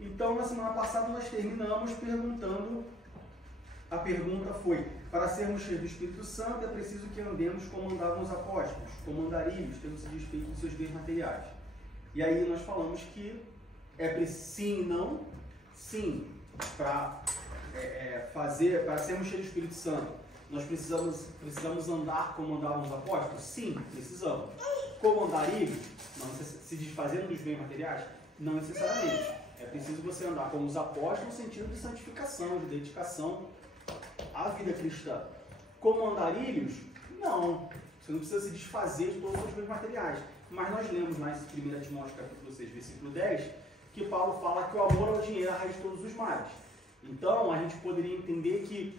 Então, na semana passada, nós terminamos perguntando, a pergunta foi, para sermos cheios do Espírito Santo, é preciso que andemos como andavam os apóstolos, como andarios, tendo se desfeito dos seus bens materiais. E aí nós falamos que é sim e não, sim, para sermos cheios do Espírito Santo, nós precisamos andar como andavam os apóstolos? Sim, precisamos. Como andarios, se desfazendo dos bens materiais? Não necessariamente. É preciso você andar como os apóstolos no sentido de santificação, de dedicação à vida cristã. Como andarilhos? Não. Você não precisa se desfazer de todos os bens materiais. Mas nós lemos lá em 1 Timóteo capítulo 6, versículo 10, que Paulo fala que o amor ao dinheiro é a raiz de todos os males. Então, a gente poderia entender que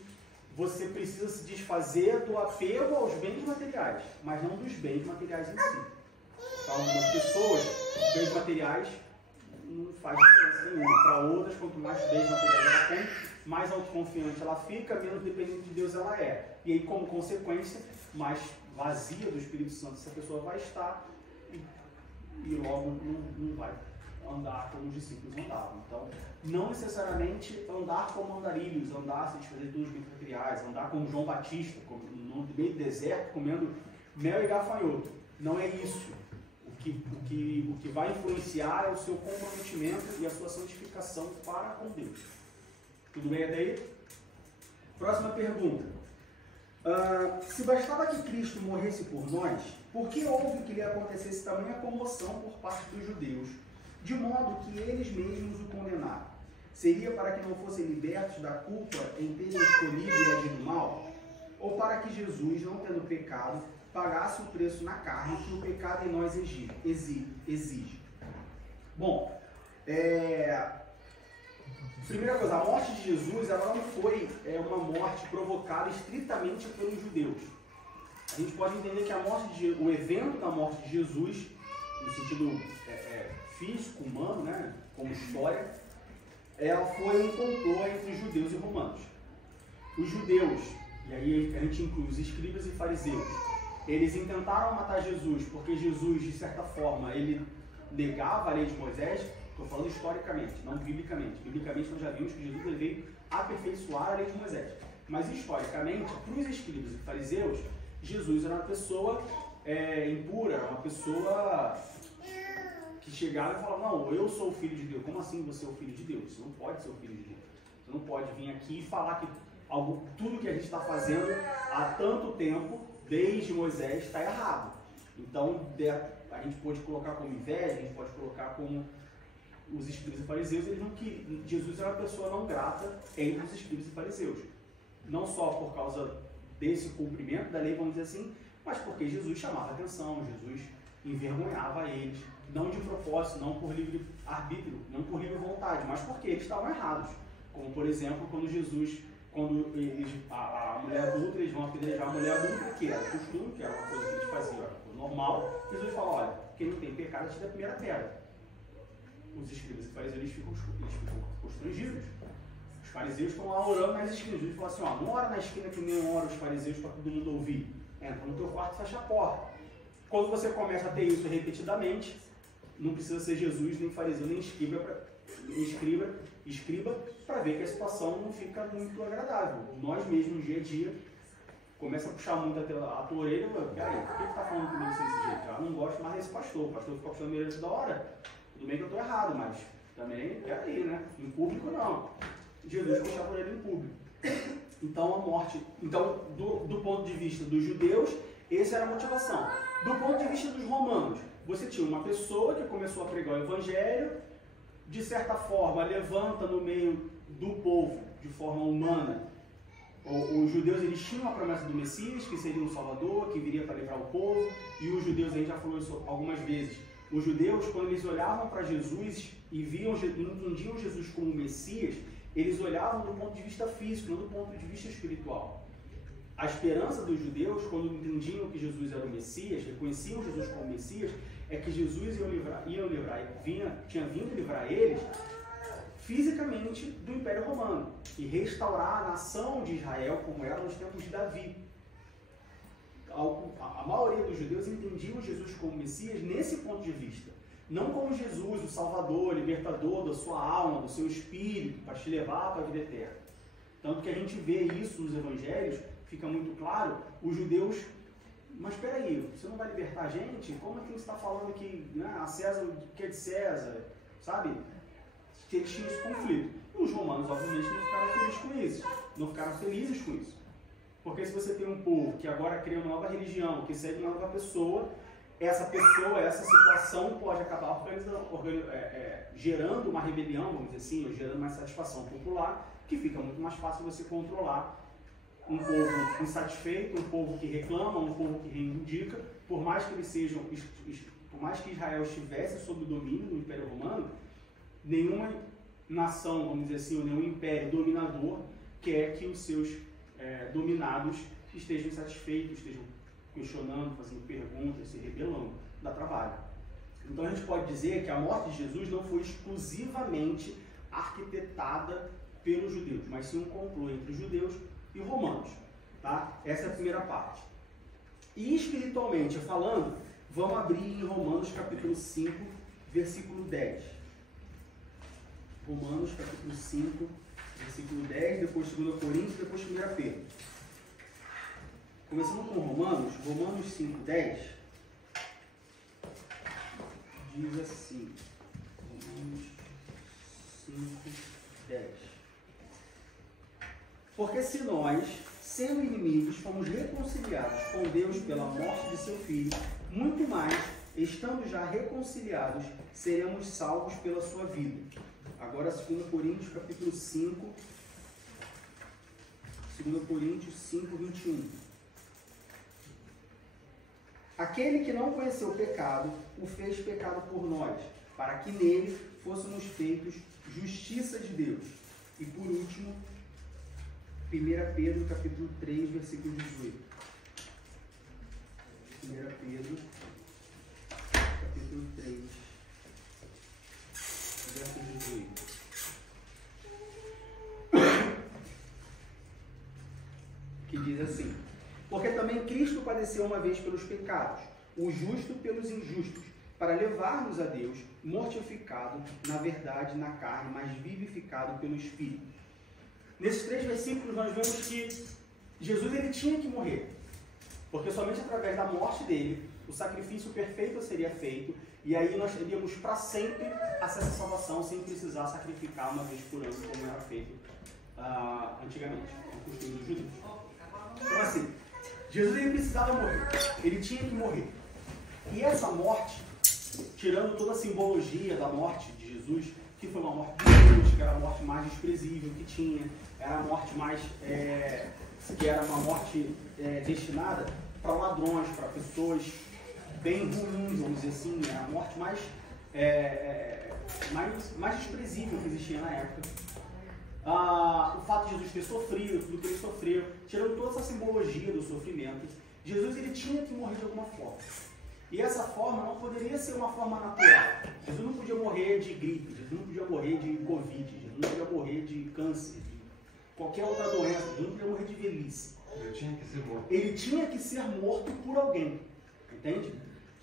você precisa se desfazer do apego aos bens materiais, mas não dos bens materiais em si. Para algumas pessoas, bens materiais não faz diferença nenhuma. Para outras, quanto mais bens materiais ela tem, mais autoconfiante ela fica, menos dependente de Deus ela é. E aí, como consequência, mais vazia do Espírito Santo essa pessoa vai estar e logo não vai andar como os discípulos andavam. Então, não necessariamente andar como andarilhos, andar sem desfazer todos os bens materiais, andar como João Batista, no meio do deserto, comendo mel e gafanhoto. Não é isso. O que vai influenciar é o seu comprometimento e a sua santificação para com Deus. Tudo bem até aí? Próxima pergunta. Se bastava que Cristo morresse por nós, por que houve que lhe acontecesse tamanha comoção por parte dos judeus, de modo que eles mesmos o condenaram? Seria para que não fossem libertos da culpa em terem escolhido e agido mal? Ou para que Jesus, não tendo pecado, pagasse o preço na carne que o pecado em nós exige? Bom, primeira coisa, a morte de Jesus ela não foi uma morte provocada estritamente pelos judeus. A gente pode entender que o evento da morte de Jesus, no sentido físico, humano, né, como história, ela foi um complô entre os judeus e romanos. Os judeus, e aí a gente inclui os escribas e fariseus, eles intentaram matar Jesus porque Jesus, de certa forma, ele negava a lei de Moisés. Estou falando historicamente, não biblicamente. Biblicamente nós já vimos que Jesus ele veio aperfeiçoar a lei de Moisés. Mas historicamente, para os escribas e fariseus, Jesus era uma pessoa impura, uma pessoa que chegava e falava, não, eu sou o filho de Deus. Como assim você é o filho de Deus? Você não pode ser o filho de Deus. Você não pode vir aqui e falar que tudo que a gente está fazendo há tanto tempo, desde Moisés, está errado. Então, a gente pode colocar como inveja, a gente pode colocar como os escribas e fariseus, Jesus era uma pessoa não grata entre os escribas e fariseus. Não só por causa desse cumprimento da lei, vamos dizer assim, mas porque Jesus chamava a atenção, Jesus envergonhava eles, não de propósito, não por livre arbítrio, não por livre vontade, mas porque eles estavam errados. Como, por exemplo, quando a mulher adulta, eles vão apedrejar a mulher adulta, que era costume, que era uma coisa que eles faziam, era coisa normal. Jesus fala, olha, quem não tem pecado, tira a primeira pedra. Os escribas e fariseus eles ficam constrangidos. Os fariseus estão lá orando nas esquinas. Jesus fala assim, ó, não ora na esquina que nem ora os fariseus para todo mundo ouvir. Entra no teu quarto e fecha a porta. Quando você começa a ter isso repetidamente, não precisa ser Jesus, nem fariseu, nem escriba para ver que a situação não fica muito agradável. Nós mesmos, no dia a dia, começa a puxar muito a tua orelha e fala, peraí, por que você está falando comigo desse jeito? Eu não gosto mais desse pastor. O pastor fica puxando a orelha toda hora. Tudo bem que eu estou errado, mas também, peraí, né? Em público, não. Jesus puxava por ele em público. Então, a morte... Então, do ponto de vista dos judeus, essa era a motivação. Do ponto de vista dos romanos, você tinha uma pessoa que começou a pregar o evangelho, de certa forma, levanta no meio do povo, de forma humana. Os judeus, eles tinham a promessa do Messias, que seria um Salvador, que viria para livrar o povo, e os judeus, a gente já falou isso algumas vezes, os judeus, quando eles olhavam para Jesus e entendiam Jesus como Messias, eles olhavam do ponto de vista físico, não do ponto de vista espiritual. A esperança dos judeus, quando entendiam que Jesus era o Messias, reconheciam Jesus como Messias, é que Jesus tinha vindo livrar eles fisicamente do Império Romano e restaurar a nação de Israel como era nos tempos de Davi. A maioria dos judeus entendiam Jesus como Messias nesse ponto de vista. Não como Jesus, o Salvador, libertador da sua alma, do seu espírito, para te levar para a vida eterna. Tanto que a gente vê isso nos evangelhos, fica muito claro, os judeus, mas espera aí, você não vai libertar a gente? Como é que você está falando que, né, a César o que é de César, sabe? Que eles tinham esse conflito. E os romanos, obviamente, não ficaram felizes com isso. Não ficaram felizes com isso. Porque se você tem um povo que agora cria uma nova religião, que segue uma nova pessoa, essa situação pode acabar gerando uma rebelião, vamos dizer assim, ou gerando uma insatisfação popular, que fica muito mais fácil você controlar um povo insatisfeito, um povo que reclama, um povo que reivindica, por mais que eles sejam, por mais que Israel estivesse sob o domínio do Império Romano, nenhuma nação, vamos dizer assim, ou nenhum império dominador quer que os seus dominados estejam insatisfeitos, estejam questionando, fazendo perguntas, se rebelando, dá trabalho. Então a gente pode dizer que a morte de Jesus não foi exclusivamente arquitetada pelos judeus, mas sim um complô entre os judeus e romanos. Tá? Essa é a primeira parte. E espiritualmente falando, vamos abrir em Romanos capítulo 5, versículo 10. Romanos capítulo 5, versículo 10, depois 2 Coríntios, depois 1 Pedro. Começando com Romanos 5, 10, diz assim, Romanos 5, 10. Porque se nós, sendo inimigos, fomos reconciliados com Deus pela morte de seu Filho, muito mais, estando já reconciliados, seremos salvos pela sua vida. Agora 2 Coríntios capítulo 5, 2 Coríntios 5, 21. Aquele que não conheceu o pecado, o fez pecado por nós, para que nele fôssemos feitos justiça de Deus. E por último, 1 Pedro capítulo 3, versículo 18. 1 Pedro capítulo 3, versículo 18. Que diz assim: porque também Cristo padeceu uma vez pelos pecados, o justo pelos injustos, para levar-nos a Deus, mortificado na verdade, na carne, mas vivificado pelo Espírito. Nesses 3 versículos nós vemos que Jesus ele tinha que morrer, porque somente através da morte dele, o sacrifício perfeito seria feito, e aí nós teríamos para sempre acesso à salvação, sem precisar sacrificar uma vez por ano, como era feito antigamente, no costume dos judeus. Então assim, Jesus ele precisava morrer, ele tinha que morrer. E essa morte, tirando toda a simbologia da morte de Jesus, que foi uma morte de cruz, que era a morte mais desprezível que tinha, era a morte mais, que era uma morte destinada para ladrões, para pessoas bem ruins, vamos dizer assim, era a morte mais desprezível que existia na época. O fato de Jesus ter sofrido, tudo que ele sofreu, tirando toda essa simbologia do sofrimento, Jesus ele tinha que morrer de alguma forma. E essa forma não poderia ser uma forma natural. Jesus não podia morrer de gripe, Jesus não podia morrer de Covid, Jesus não podia morrer de câncer, de qualquer outra doença, Jesus não podia morrer de velhice. Ele tinha que ser morto. Ele tinha que ser morto por alguém. Entende?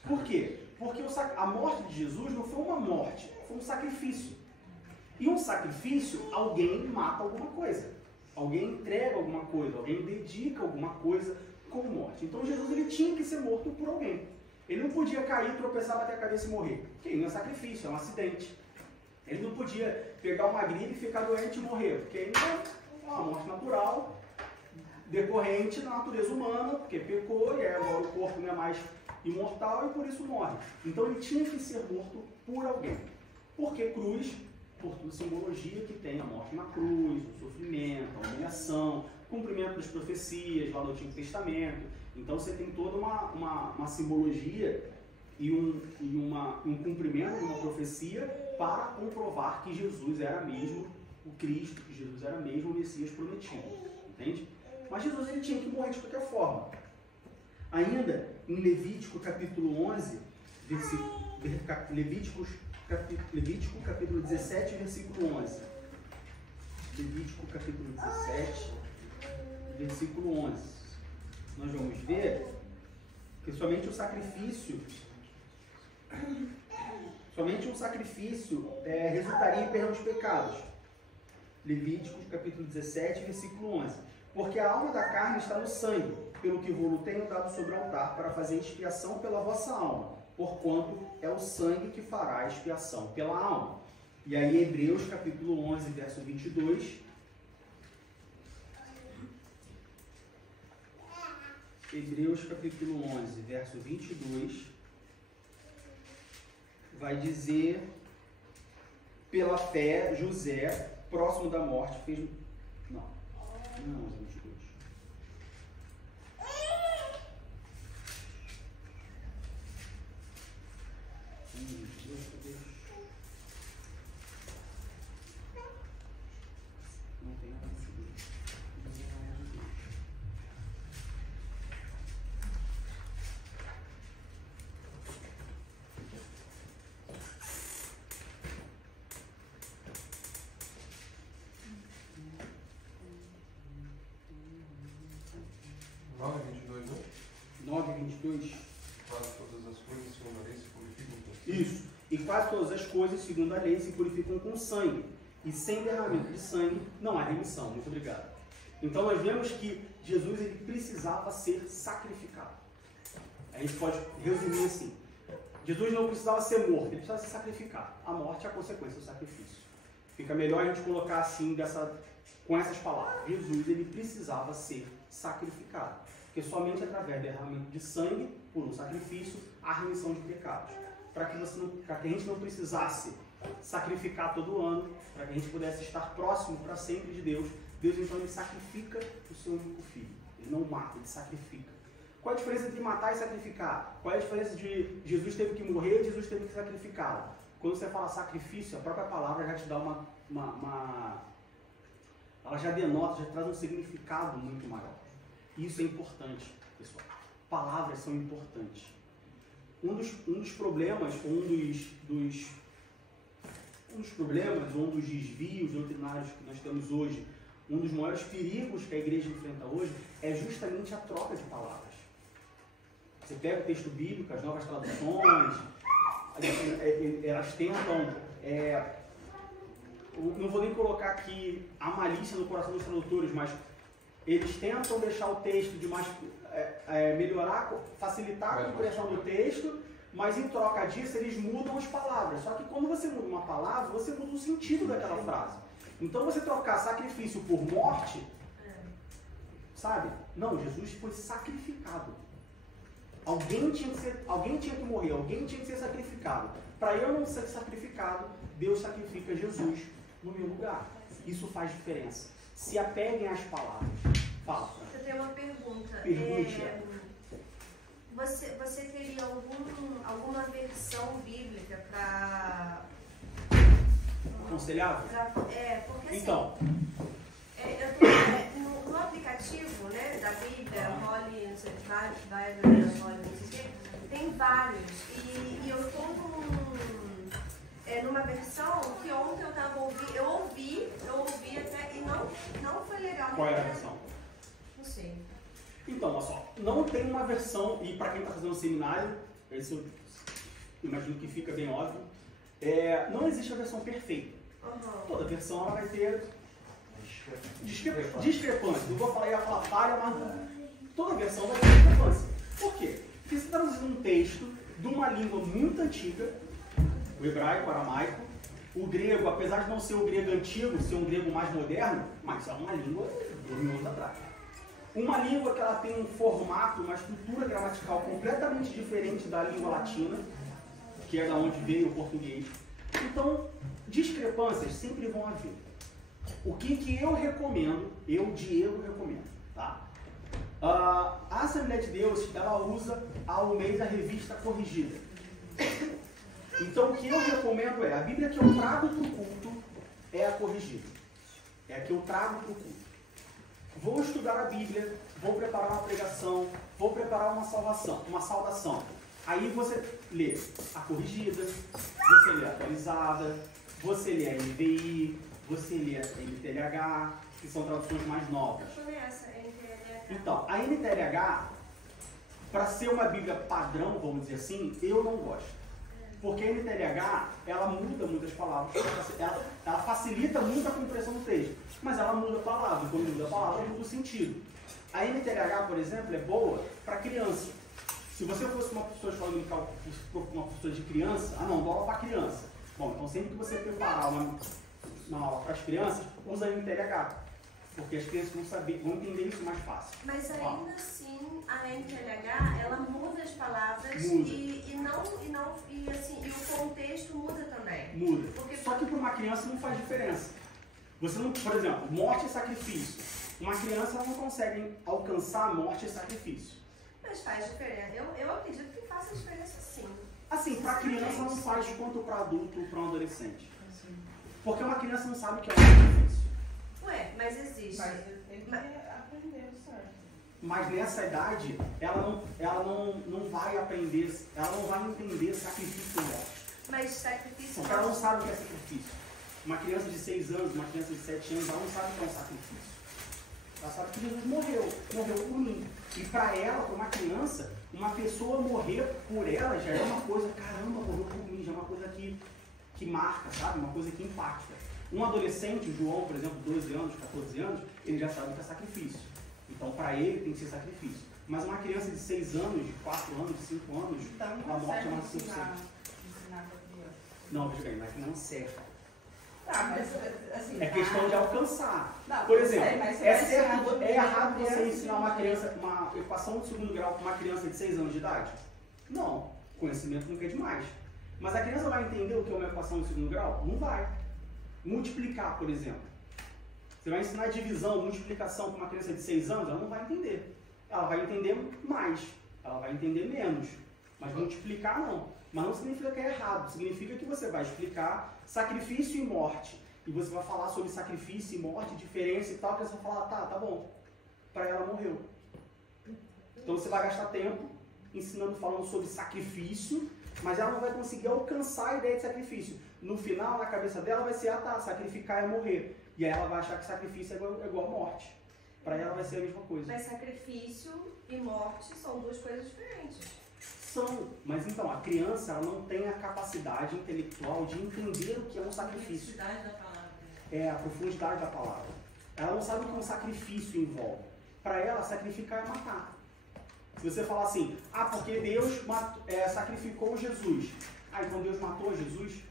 Por quê? Porque a morte de Jesus não foi uma morte, foi um sacrifício. E um sacrifício, alguém mata alguma coisa. Alguém entrega alguma coisa, alguém dedica alguma coisa como morte. Então Jesus ele tinha que ser morto por alguém. Ele não podia cair, tropeçar, bater a cabeça e morrer. Porque não é sacrifício, é um acidente. Ele não podia pegar uma gripe e ficar doente e morrer. Porque aí é uma morte natural, decorrente da natureza humana, porque pecou e agora o corpo não é mais imortal e por isso morre. Então ele tinha que ser morto por alguém. Porque cruz, por toda a simbologia que tem a morte na cruz, o sofrimento, a humilhação, o cumprimento das profecias lá do Antigo Testamento. Então você tem toda uma simbologia e um cumprimento de uma profecia para comprovar que Jesus era mesmo o Cristo, que Jesus era mesmo o Messias prometido. Entende? Mas Jesus ele tinha que morrer de qualquer forma. Ainda em Levítico capítulo 11, Levítico capítulo 17, versículo 11. Levítico capítulo 17, versículo 11. Nós vamos ver que somente o sacrifício Somente um sacrifício resultaria em perdão de pecados. Levíticos capítulo 17, versículo 11. Porque a alma da carne está no sangue, pelo que vou tenho dado sobre o altar, para fazer expiação pela vossa alma, porquanto é o sangue que fará expiação pela alma. E aí Hebreus capítulo 11, verso 22. Hebreus capítulo 11, verso 22. Vai dizer, pela fé, José, próximo da morte, fez... Não, 22. Não tem nada de seguro. Isso. E quase todas as coisas, segundo a lei, se purificam com sangue. E sem derramamento de sangue não há remissão. Muito obrigado. Então nós vemos que Jesus ele precisava ser sacrificado. A gente pode resumir assim. Jesus não precisava ser morto, ele precisava ser sacrificado. A morte é a consequência do sacrifício. Fica melhor a gente colocar assim, com essas palavras. Jesus ele precisava ser sacrificado. Porque somente através do derramamento de sangue, por um sacrifício, há remissão de pecados. Para que a gente não precisasse sacrificar todo ano, para que a gente pudesse estar próximo para sempre de Deus, Deus então ele sacrifica o seu único filho. Ele não mata, ele sacrifica. Qual a diferença entre matar e sacrificar? Qual é a diferença de Jesus teve que morrer e Jesus teve que sacrificá-lo? Quando você fala sacrifício, a própria palavra já te dá ela já denota, já traz um significado muito maior. E isso é importante, pessoal. Palavras são importantes. Um dos problemas, um dos desvios doutrinários que nós temos hoje, um dos maiores perigos que a igreja enfrenta hoje é justamente a troca de palavras. Você pega o texto bíblico, as novas traduções, elas tentam, não vou nem colocar aqui a malícia no coração dos tradutores, mas eles tentam deixar o texto de mais, melhorar, facilitar a compreensão do texto, mas em troca disso eles mudam as palavras. Só que quando você muda uma palavra, você muda o sentido daquela frase. Então você trocar sacrifício por morte, sabe? Não, Jesus foi sacrificado. Alguém tinha que morrer, alguém tinha que ser sacrificado. Para eu não ser sacrificado, Deus sacrifica Jesus no meu lugar. Isso faz diferença. Se apeguem às palavras. Fala. Eu tenho uma pergunta. Pergunte. Você teria alguma versão bíblica para... Aconselhável? Porque assim... Então... no aplicativo, né, da Bíblia, Holy, não sei, Bible, Holy, não sei o quê, tem vários. E eu estou numa versão que ontem eu ouvi até, e não foi legal. Qual é a versão? Não sei. Então, olha só, não tem uma versão, e para quem está fazendo seminário, isso eu imagino que fica bem óbvio, não existe a versão perfeita. Toda versão ela vai ter discrepância. Não vou falar falha, mas toda versão vai ter discrepância. Por quê? Porque você está usando um texto de uma língua muito antiga, o hebraico, o aramaico, o grego, apesar de não ser o grego antigo, ser um grego mais moderno, mas é uma língua de 2000 anos atrás. Uma língua que ela tem um formato, uma estrutura gramatical completamente diferente da língua latina, que é da onde veio o português. Então, discrepâncias sempre vão haver. O que eu recomendo, Diego, recomendo, tá? A Assembleia de Deus, ela usa ao mês a revista corrigida. Então, o que eu recomendo a Bíblia que eu trago para o culto é a corrigida. É a que eu trago para o culto. Vou estudar a Bíblia, vou preparar uma pregação, vou preparar uma saudação. Aí você lê a corrigida, você lê a atualizada, você lê a NVI, você lê a NTLH, que são traduções mais novas. Eu conheço a NTLH. Então, a NTLH, para ser uma Bíblia padrão, vamos dizer assim, eu não gosto. Porque a NTLH, ela muda muitas palavras, ela facilita muito a compreensão do texto, mas ela muda a palavra, quando muda a palavra, muda o sentido. A NTLH, por exemplo, é boa para criança. Se você fosse uma pessoa uma professora de criança, não, dou aula para criança. Bom, então sempre que você preparar uma aula para as crianças, usa a NTLH. Porque as crianças vão entender isso mais fácil. Mas ainda assim, a NTLH, ela muda as palavras muda. E o contexto muda também. Muda. Porque... Só que para uma criança não faz diferença. Você não, por exemplo, morte e sacrifício. Uma criança não consegue alcançar morte e sacrifício. Mas faz diferença. Eu acredito que faça diferença sim. Assim, para criança não faz quanto para adulto ou para um adolescente. Porque uma criança não sabe o que é um sacrifício. Ué, mas existe. Mas ele aprendeu certo. Mas nessa idade, ela não vai aprender, ela não vai entender sacrifício e morte. Mas sacrifício... Porque ela não sabe o que é sacrifício. Uma criança de 6 anos, uma criança de 7 anos, ela não sabe o que é um sacrifício. Ela sabe que Jesus morreu por mim. E para ela, para uma criança, uma pessoa morrer por ela já é uma coisa, caramba, morreu por mim, já é uma coisa que marca, sabe? Uma coisa que impacta. Um adolescente, o João, por exemplo, 12 anos, 14 anos, ele já sabe que é sacrifício. Então, para ele, tem que ser sacrifício. Mas uma criança de 6 anos, de 4 anos, de 5 anos, então, a morte é uma ensinar para criança. Não, veja bem, mas não serve. Tá, mas assim... É questão de alcançar. Não, por exemplo, sei, é errado você ensinar uma criança uma equação de segundo grau para uma criança de 6 anos de idade? Não. Conhecimento nunca é demais. Mas a criança vai entender o que é uma equação de segundo grau? Não vai. Multiplicar, por exemplo. Você vai ensinar divisão, multiplicação para uma criança de 6 anos, ela não vai entender. Ela vai entender mais, ela vai entender menos. Mas multiplicar não. Mas não significa que é errado, significa que você vai explicar sacrifício e morte. E você vai falar sobre sacrifício e morte, diferença e tal, que você vai falar, tá bom. Para ela morreu. Então você vai gastar tempo ensinando, falando sobre sacrifício, mas ela não vai conseguir alcançar a ideia de sacrifício. No final, na cabeça dela vai ser, sacrificar é morrer. E aí ela vai achar que sacrifício é igual a morte. Para ela vai ser a mesma coisa. Mas sacrifício e morte são duas coisas diferentes. São, mas então, a criança ela não tem a capacidade intelectual de entender o que é um sacrifício. A profundidade da palavra. É, a profundidade da palavra. Ela não sabe o que um sacrifício envolve. Para ela, sacrificar é matar. Se você falar assim, porque Deus sacrificou Jesus. Então Deus matou Jesus?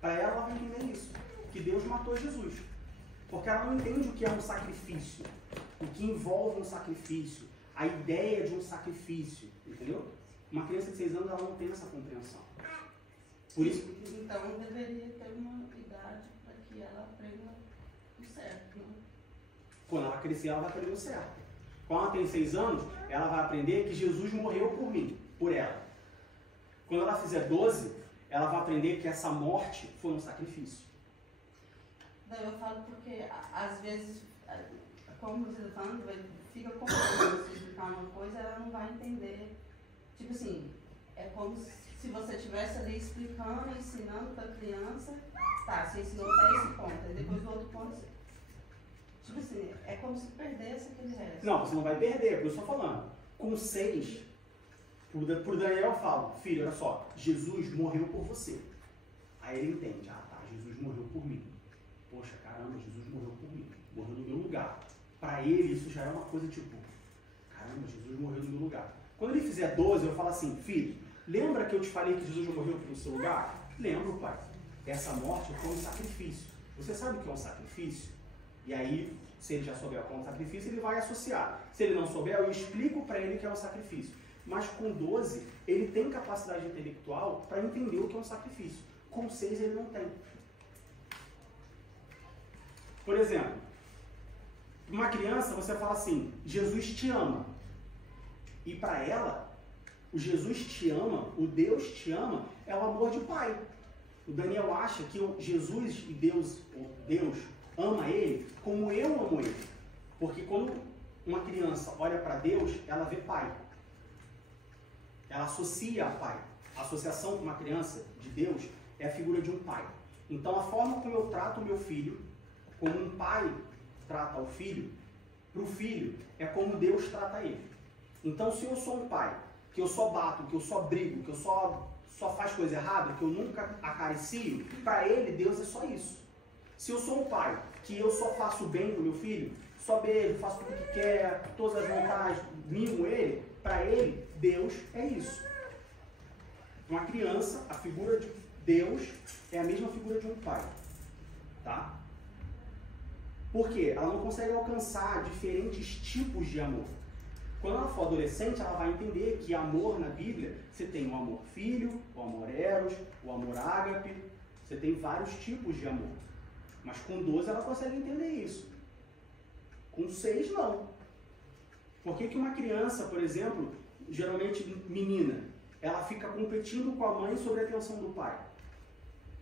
Para ela vai entender isso, que Deus matou Jesus. Porque ela não entende o que é um sacrifício, o que envolve um sacrifício, a ideia de um sacrifício, entendeu? Uma criança de 6 anos ela não tem essa compreensão. Por isso, então deveria ter uma idade para que ela aprenda o certo, né? Quando ela crescer, ela vai aprender o certo. Quando ela tem 6 anos, ela vai aprender que Jesus morreu por mim, por ela. Quando ela fizer 12, ela vai aprender que essa morte foi um sacrifício. Não, eu falo porque, às vezes, como você está falando, fica confuso você explicar uma coisa, ela não vai entender. Tipo assim, é como se você estivesse ali explicando, ensinando para a criança, você ensinou até esse ponto, aí depois do outro ponto, tipo assim, é como se perdesse aquele resto. Não, você não vai perder, é o que eu estou falando. Com 6, por Daniel eu falo, filho, olha só, Jesus morreu por você. Aí ele entende, Jesus morreu por mim. Poxa, caramba, Jesus morreu por mim, morreu no meu lugar. Para ele isso já é uma coisa tipo, caramba, Jesus morreu no meu lugar. Quando ele fizer 12, eu falo assim, filho, lembra que eu te falei que Jesus morreu no seu lugar? Lembro, pai. Essa morte foi um sacrifício. Você sabe o que é um sacrifício? E aí, se ele já souber o que é um sacrifício, ele vai associar. Se ele não souber, eu explico para ele o que é um sacrifício. Mas com 12, ele tem capacidade intelectual para entender o que é um sacrifício. Com 6, ele não tem. Por exemplo, uma criança, você fala assim, Jesus te ama. E para ela, o Jesus te ama, o Deus te ama, é o amor de pai. O Daniel acha que o Jesus e Deus ama ele como eu amo ele. Porque quando uma criança olha para Deus, ela vê pai. Ela associa a pai. A associação com uma criança de Deus é a figura de um pai. Então a forma como eu trato o meu filho, como um pai trata o filho, para o filho é como Deus trata ele. Então se eu sou um pai, que eu só bato, que eu só brigo, que eu só só faz coisa errada, que eu nunca acaricio, para ele Deus é só isso. Se eu sou um pai, que eu só faço bem pro meu filho, só beijo, faço tudo o que quer, todas as vontades, mimo ele, para ele, Deus é isso. Uma criança, a figura de Deus é a mesma figura de um pai. Tá? Por quê? Ela não consegue alcançar diferentes tipos de amor. Quando ela for adolescente, ela vai entender que amor na Bíblia, você tem o amor filho, o amor eros, o amor ágape, você tem vários tipos de amor. Mas com 12 ela consegue entender isso. Com 6 não. Por que uma criança, por exemplo, geralmente menina, ela fica competindo com a mãe sobre a atenção do pai?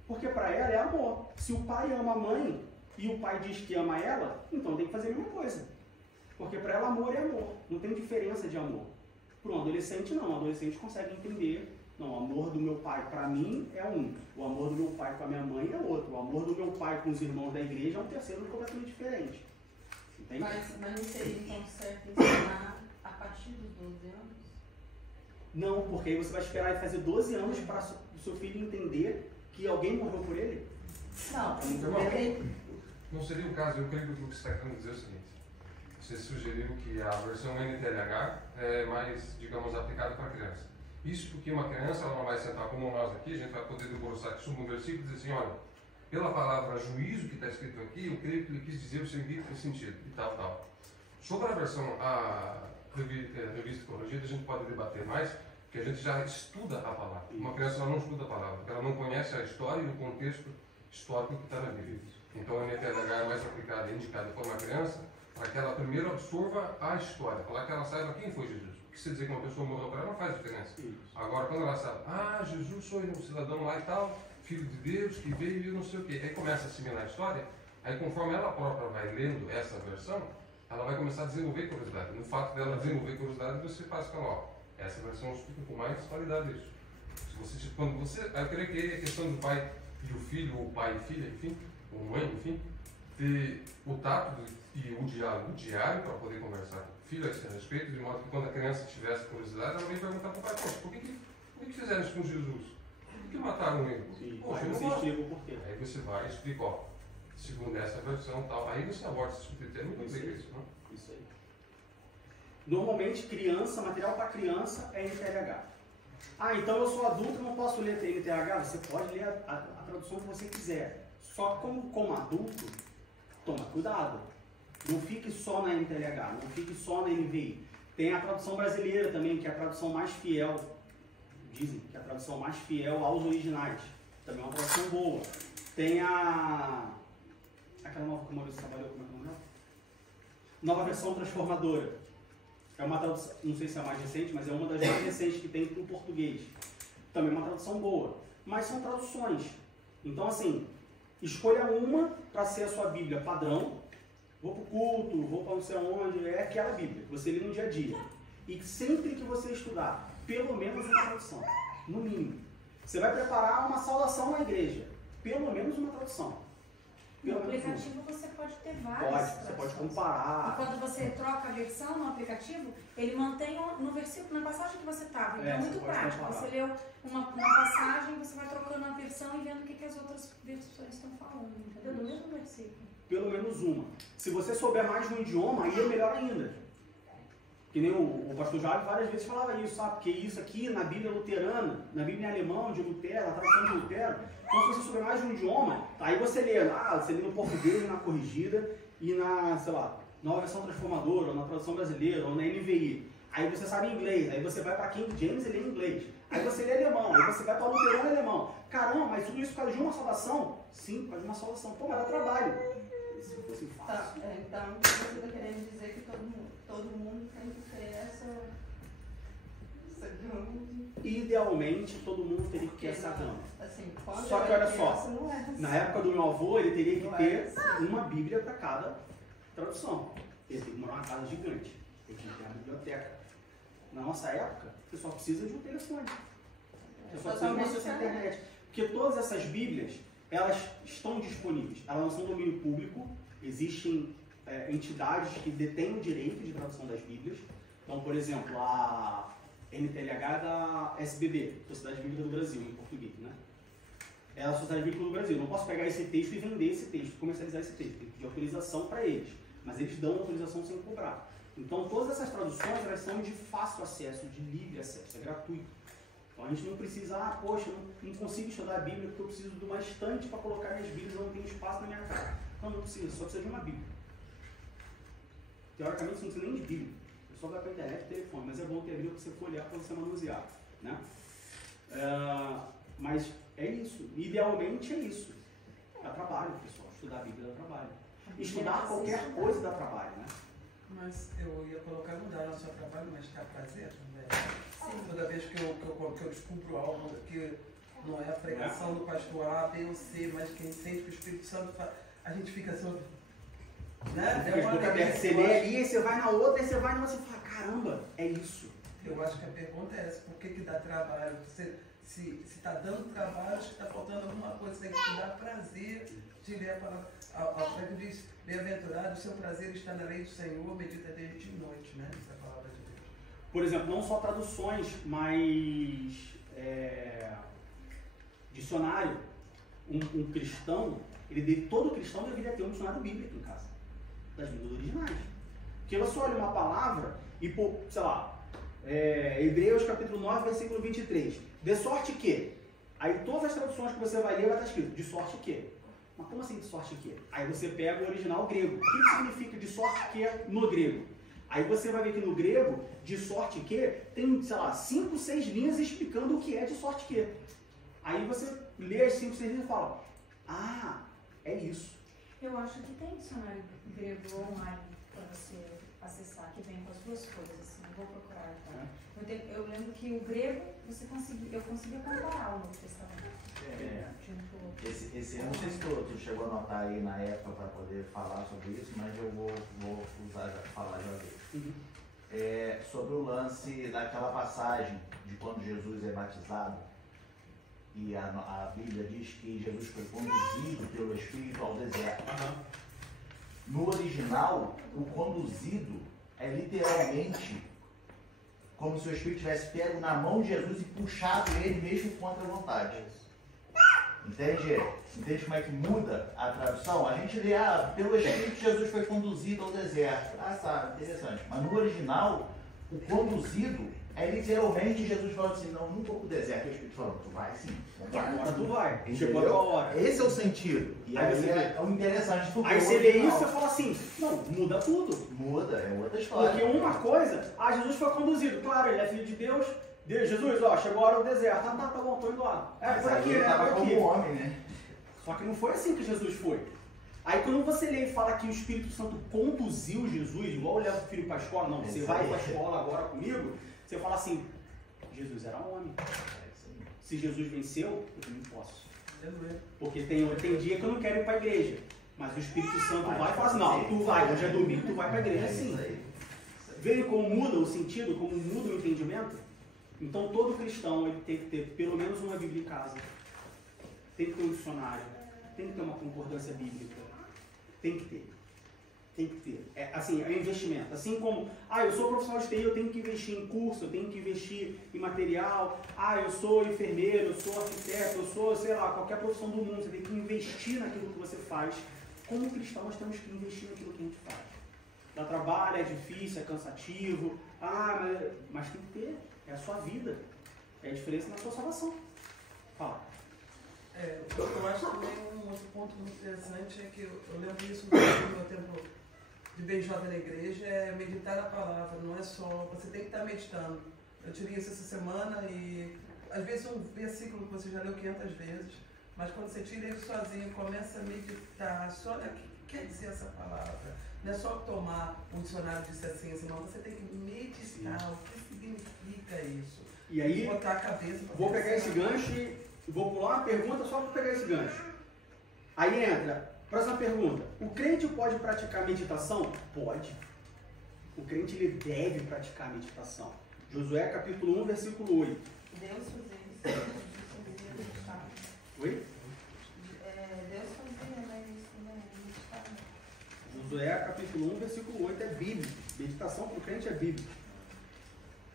Porque para ela é amor. Se o pai ama a mãe e o pai diz que ama ela, então tem que fazer a mesma coisa. Porque para ela amor é amor. Não tem diferença de amor. Para um adolescente não. O adolescente consegue entender. Não, o amor do meu pai para mim é um. O amor do meu pai com a minha mãe é outro. O amor do meu pai com os irmãos da igreja é um terceiro completamente diferente. Entende? Mas não seria então certo ensinar a partir dos 12 anos? Não, porque aí você vai esperar ele fazer 12 anos para o seu filho entender que alguém morreu por ele? Não, não seria o caso. Eu creio que o que você está querendo dizer é o seguinte. Você sugeriu que a versão NTLH é mais, digamos, aplicada para criança. Isso porque uma criança ela não vai sentar como nós aqui, a gente vai poder debruçar aqui sobre um versículo e dizer assim, olha, pela palavra juízo que está escrito aqui, eu creio que ele quis dizer o seguinte sentido, e tal, tal. Sobre a versão revista corrigida, a gente pode debater mais, porque a gente já estuda a palavra. Uma criança ela não estuda a palavra, porque ela não conhece a história e o contexto histórico que está na Bíblia. Então a NTLH é mais aplicada e indicada para uma criança, para que ela primeiro absorva a história, para que ela saiba quem foi Jesus. Porque se dizer que uma pessoa morreu para ela, não faz diferença. Agora, quando ela sabe, Jesus foi um cidadão lá e tal, filho de Deus, que veio e não sei o quê, aí começa a assimilar a história, aí conforme ela própria vai lendo essa versão, ela vai começar a desenvolver curiosidade. No fato dela desenvolver curiosidade, você faz com ela, ó, essa versão explica com mais qualidade isso. Quando você, eu creio que a questão do pai e o filho, ou pai e filha, enfim, ou mãe, enfim, ter o tato e o diário para poder conversar com o filho a esse respeito, de modo que quando a criança tivesse curiosidade, ela vem perguntar para o pai, poxa, por que fizeram isso com Jesus? Por que mataram ele? Sim, Poxa, aí você explica o porquê. Aí você vai e explica, ó, segundo essa versão tal, aí você aborda esse critério, muito bem isso, não? Isso aí. Normalmente, criança, material para criança é NTLH. Ah, então eu sou adulto e não posso ler NTLH? Você pode ler a tradução que você quiser. Só como adulto, toma cuidado. Não fique só na NTLH, não fique só na NVI. Tem a tradução brasileira também, que é a tradução mais fiel. Dizem que é a tradução mais fiel aos originais. Também é uma tradução boa. Tem aquela nova que o Maurício trabalhou, como é que é o nome? Nova versão transformadora. É uma tradução, não sei se é a mais recente, mas é uma das mais recentes que tem para o português. Também é uma tradução boa. Mas são traduções. Então, assim, escolha uma para ser a sua Bíblia padrão. Vou para o culto, vou para não sei onde, é aquela Bíblia que você lê no dia a dia. E sempre que você estudar, pelo menos uma tradução, no mínimo. Você vai preparar uma saudação na igreja, pelo menos uma tradução. No aplicativo você pode ter várias Você pode comparar. E quando você troca a versão no aplicativo, ele mantém no versículo, na passagem que você estava. Então é muito prático. Você leu uma passagem, você vai trocando a versão e vendo o que as outras versões estão falando, entendeu? No mesmo versículo. Pelo menos uma. Se você souber mais de um idioma, aí é melhor ainda. Que nem o pastor Jair várias vezes falava isso, sabe? Porque isso aqui na Bíblia luterana, na Bíblia em alemão de Lutero, a tradução de Lutero, então se você souber mais de um idioma, aí você lê no português, na corrigida e na, sei lá, nova versão transformadora, ou na tradução brasileira, ou na NVI. Aí você sabe inglês, aí você vai para King James e lê inglês. Aí você lê alemão, aí você vai para luterano e alemão. Caramba, mas tudo isso por causa de uma salvação? Sim, por causa de uma salvação. Pô, mas dá trabalho. Se fosse fácil. Então, você está querendo dizer que todo mundo tem que ter essa grande... Idealmente, todo mundo teria que ter essa gama. Assim, só que olha só, na época do meu avô, ele teria que ter uma Bíblia para cada tradução. Ele tem que morar numa casa gigante. Ele tinha que ter uma biblioteca. Na nossa época, você só precisa de um telefone. Você só precisa de uma acesso à internet. Porque todas essas Bíblias, elas estão disponíveis. Elas não são domínio público. Existem entidades que detêm o direito de tradução das Bíblias. Então, por exemplo, a NTLH da SBB, Sociedade Bíblica do Brasil, em português, né? É a Sociedade Bíblica do Brasil. Eu não posso pegar esse texto e vender esse texto, comercializar esse texto. Tem que pedir autorização para eles. Mas eles dão autorização sem cobrar. Então, todas essas traduções, elas são de fácil acesso, de livre acesso, é gratuito. Então, a gente não precisa, poxa, não consigo estudar a Bíblia porque eu preciso de uma estante para colocar minhas Bíblias, eu não tenho espaço na minha casa. Então, não precisa, só precisa de uma Bíblia. Teoricamente, você não precisa nem de Bíblia. Você só vai para a internet e telefone, mas é bom ter a Bíblia para você folhear, para você manusear. Né? Mas é isso. Idealmente é isso. Dá trabalho, pessoal. Estudar a Bíblia dá trabalho. Estudar qualquer coisa dá trabalho, né? Mas eu ia colocar, não dá no seu trabalho, mas dá prazer também. Toda vez que eu descubro algo que não é a pregação do pastor A, B ou C, mas quem sente que o Espírito Santo faz, a gente fica assim, né? Você lê ali, você vai na outra, e você vai na outra e fala, caramba, é isso. Eu acho que a pergunta é essa, por que dá trabalho? Se está dando trabalho, acho que está faltando alguma coisa, tem que te dar prazer de ler a palavra. A Bíblia diz, bem-aventurado, o seu prazer está na lei do Senhor, medita desde de noite, né? Essa é a palavra de Deus. Por exemplo, não só traduções, mas dicionário. Um cristão, todo cristão deveria ter um dicionário bíblico em casa, das línguas originais. Porque você olha uma palavra e, sei lá, Hebreus capítulo 9, versículo 23. De sorte que. Aí todas as traduções que você vai ler vai estar escrito, de sorte que. Mas como assim de sorte que? Aí você pega o original grego. O que significa de sorte que no grego? Aí você vai ver que no grego, de sorte que, tem, sei lá, 5, 6 linhas explicando o que é de sorte que. Aí você lê as 5, 6 linhas e fala, é isso. Eu acho que tem dicionário grego online para você acessar, que vem com as duas coisas, assim, eu vou procurar. Tá? Eu lembro que o grego, eu conseguia comparar o Novo Testamento. Esse eu não sei se tu chegou a anotar aí na época para poder falar sobre isso, mas eu vou falar já dele. Sobre o lance daquela passagem de quando Jesus é batizado, e a Bíblia diz que Jesus foi conduzido pelo Espírito ao deserto. No original, o conduzido é literalmente como se o Espírito tivesse pego na mão de Jesus e puxado ele mesmo contra a vontade. Entende? Entende como é que muda a tradução? A gente lê, pelo Espírito Jesus foi conduzido ao deserto. Tá, interessante. Mas no original, o conduzido é literalmente Jesus falando assim, não vou pro deserto. E o Espírito falando, tu vai sim. Agora tu vai. Entendeu? Chegou a tua hora. Esse é o sentido. E aí é o interessante. Aí você lê isso e fala assim, não, muda tudo. Muda, é outra história. Porque uma coisa, Jesus foi conduzido. Claro, ele é filho de Deus. Jesus, chegou a hora do deserto. Tá bom, tô indo lá. Por aqui, ele tava por aqui. como homem, né? Só que não foi assim que Jesus foi. Aí quando você lê e fala que o Espírito Santo conduziu Jesus, igual eu levo o filho para a escola, não, você vai para a escola agora comigo, você fala assim, Jesus era homem. Se Jesus venceu, eu também posso. Porque tem dia que eu não quero ir para a igreja, mas o Espírito Santo vai e fala assim, não, tu vai, hoje é domingo, tu vai para a igreja sim. Veio como muda o sentido, como muda o entendimento? Então todo cristão ele tem que ter pelo menos uma Bíblia em casa, tem que ter um dicionário, tem que ter uma concordância bíblica, tem que ter. É investimento. Assim como, eu sou profissional de TI, eu tenho que investir em curso, eu tenho que investir em material, eu sou enfermeiro, eu sou arquiteto, eu sou, sei lá, qualquer profissão do mundo, você tem que investir naquilo que você faz. Como cristão, nós temos que investir naquilo que a gente faz. Dá trabalho, é difícil, é cansativo, mas tem que ter, é a sua vida, é a diferença na sua salvação. Fala. Eu acho também um outro ponto muito interessante é que eu lembro isso no meu tempo de bem jovem na igreja, é meditar na palavra, não é só, você tem que estar meditando. Eu tirei isso essa semana e às vezes um versículo que você já leu 500 vezes, mas quando você tira ele sozinho, começa a meditar, só o que quer dizer essa palavra. Não é só tomar um dicionário disse assim, senão você tem que meditar o que significa isso. E aí, botar a cabeça. Vou pegar esse gancho e vou pular uma pergunta só para pegar esse gancho. Aí entra, próxima pergunta. O crente pode praticar meditação? Pode. O crente ele deve praticar meditação. Josué capítulo 1, versículo 8. Deus fazia isso. Oi? Deus fazia isso, né? Josué capítulo 1, versículo 8 é bíblico. Meditação para o crente é bíblico.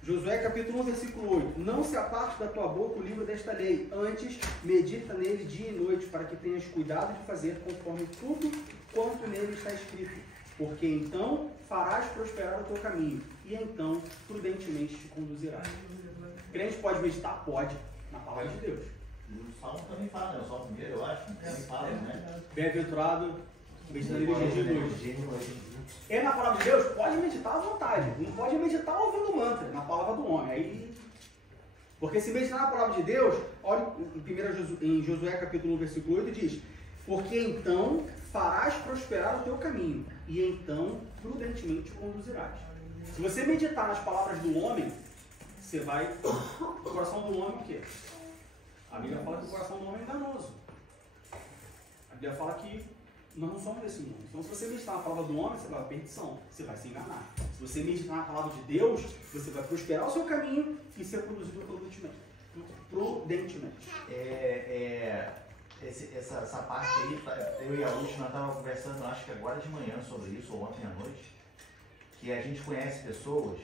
Josué capítulo 1, versículo 8. Não se aparte da tua boca o livro desta lei, antes medita nele dia e noite, para que tenhas cuidado de fazer conforme tudo quanto nele está escrito. Porque então farás prosperar o teu caminho, e então prudentemente te conduzirás. O crente pode meditar? Pode, na palavra de Deus. E o Salmo também fala, né? O Salmo primeiro, eu acho, também fala, né? Bem-aventurado, medita nele dia e noite. É na palavra de Deus? Pode meditar à vontade. Não pode meditar ouvindo mantra, na palavra do homem. Aí... Porque se meditar na palavra de Deus, olha em Josué capítulo 1, versículo 8, diz: porque então farás prosperar o teu caminho, e então prudentemente te conduzirás. Se você meditar nas palavras do homem, você vai... O coração do homem o quê? A Bíblia fala que o coração do homem é enganoso. A Bíblia fala que nós não somos desse mundo. Então, se você meditar na palavra do homem, você vai à perdição, você vai se enganar. Se você meditar na palavra de Deus, você vai prosperar o seu caminho e ser conduzido prudentemente. Essa parte aí, eu e a Lúcia, nós estávamos conversando, acho que agora de manhã sobre isso, ou ontem à noite, que a gente conhece pessoas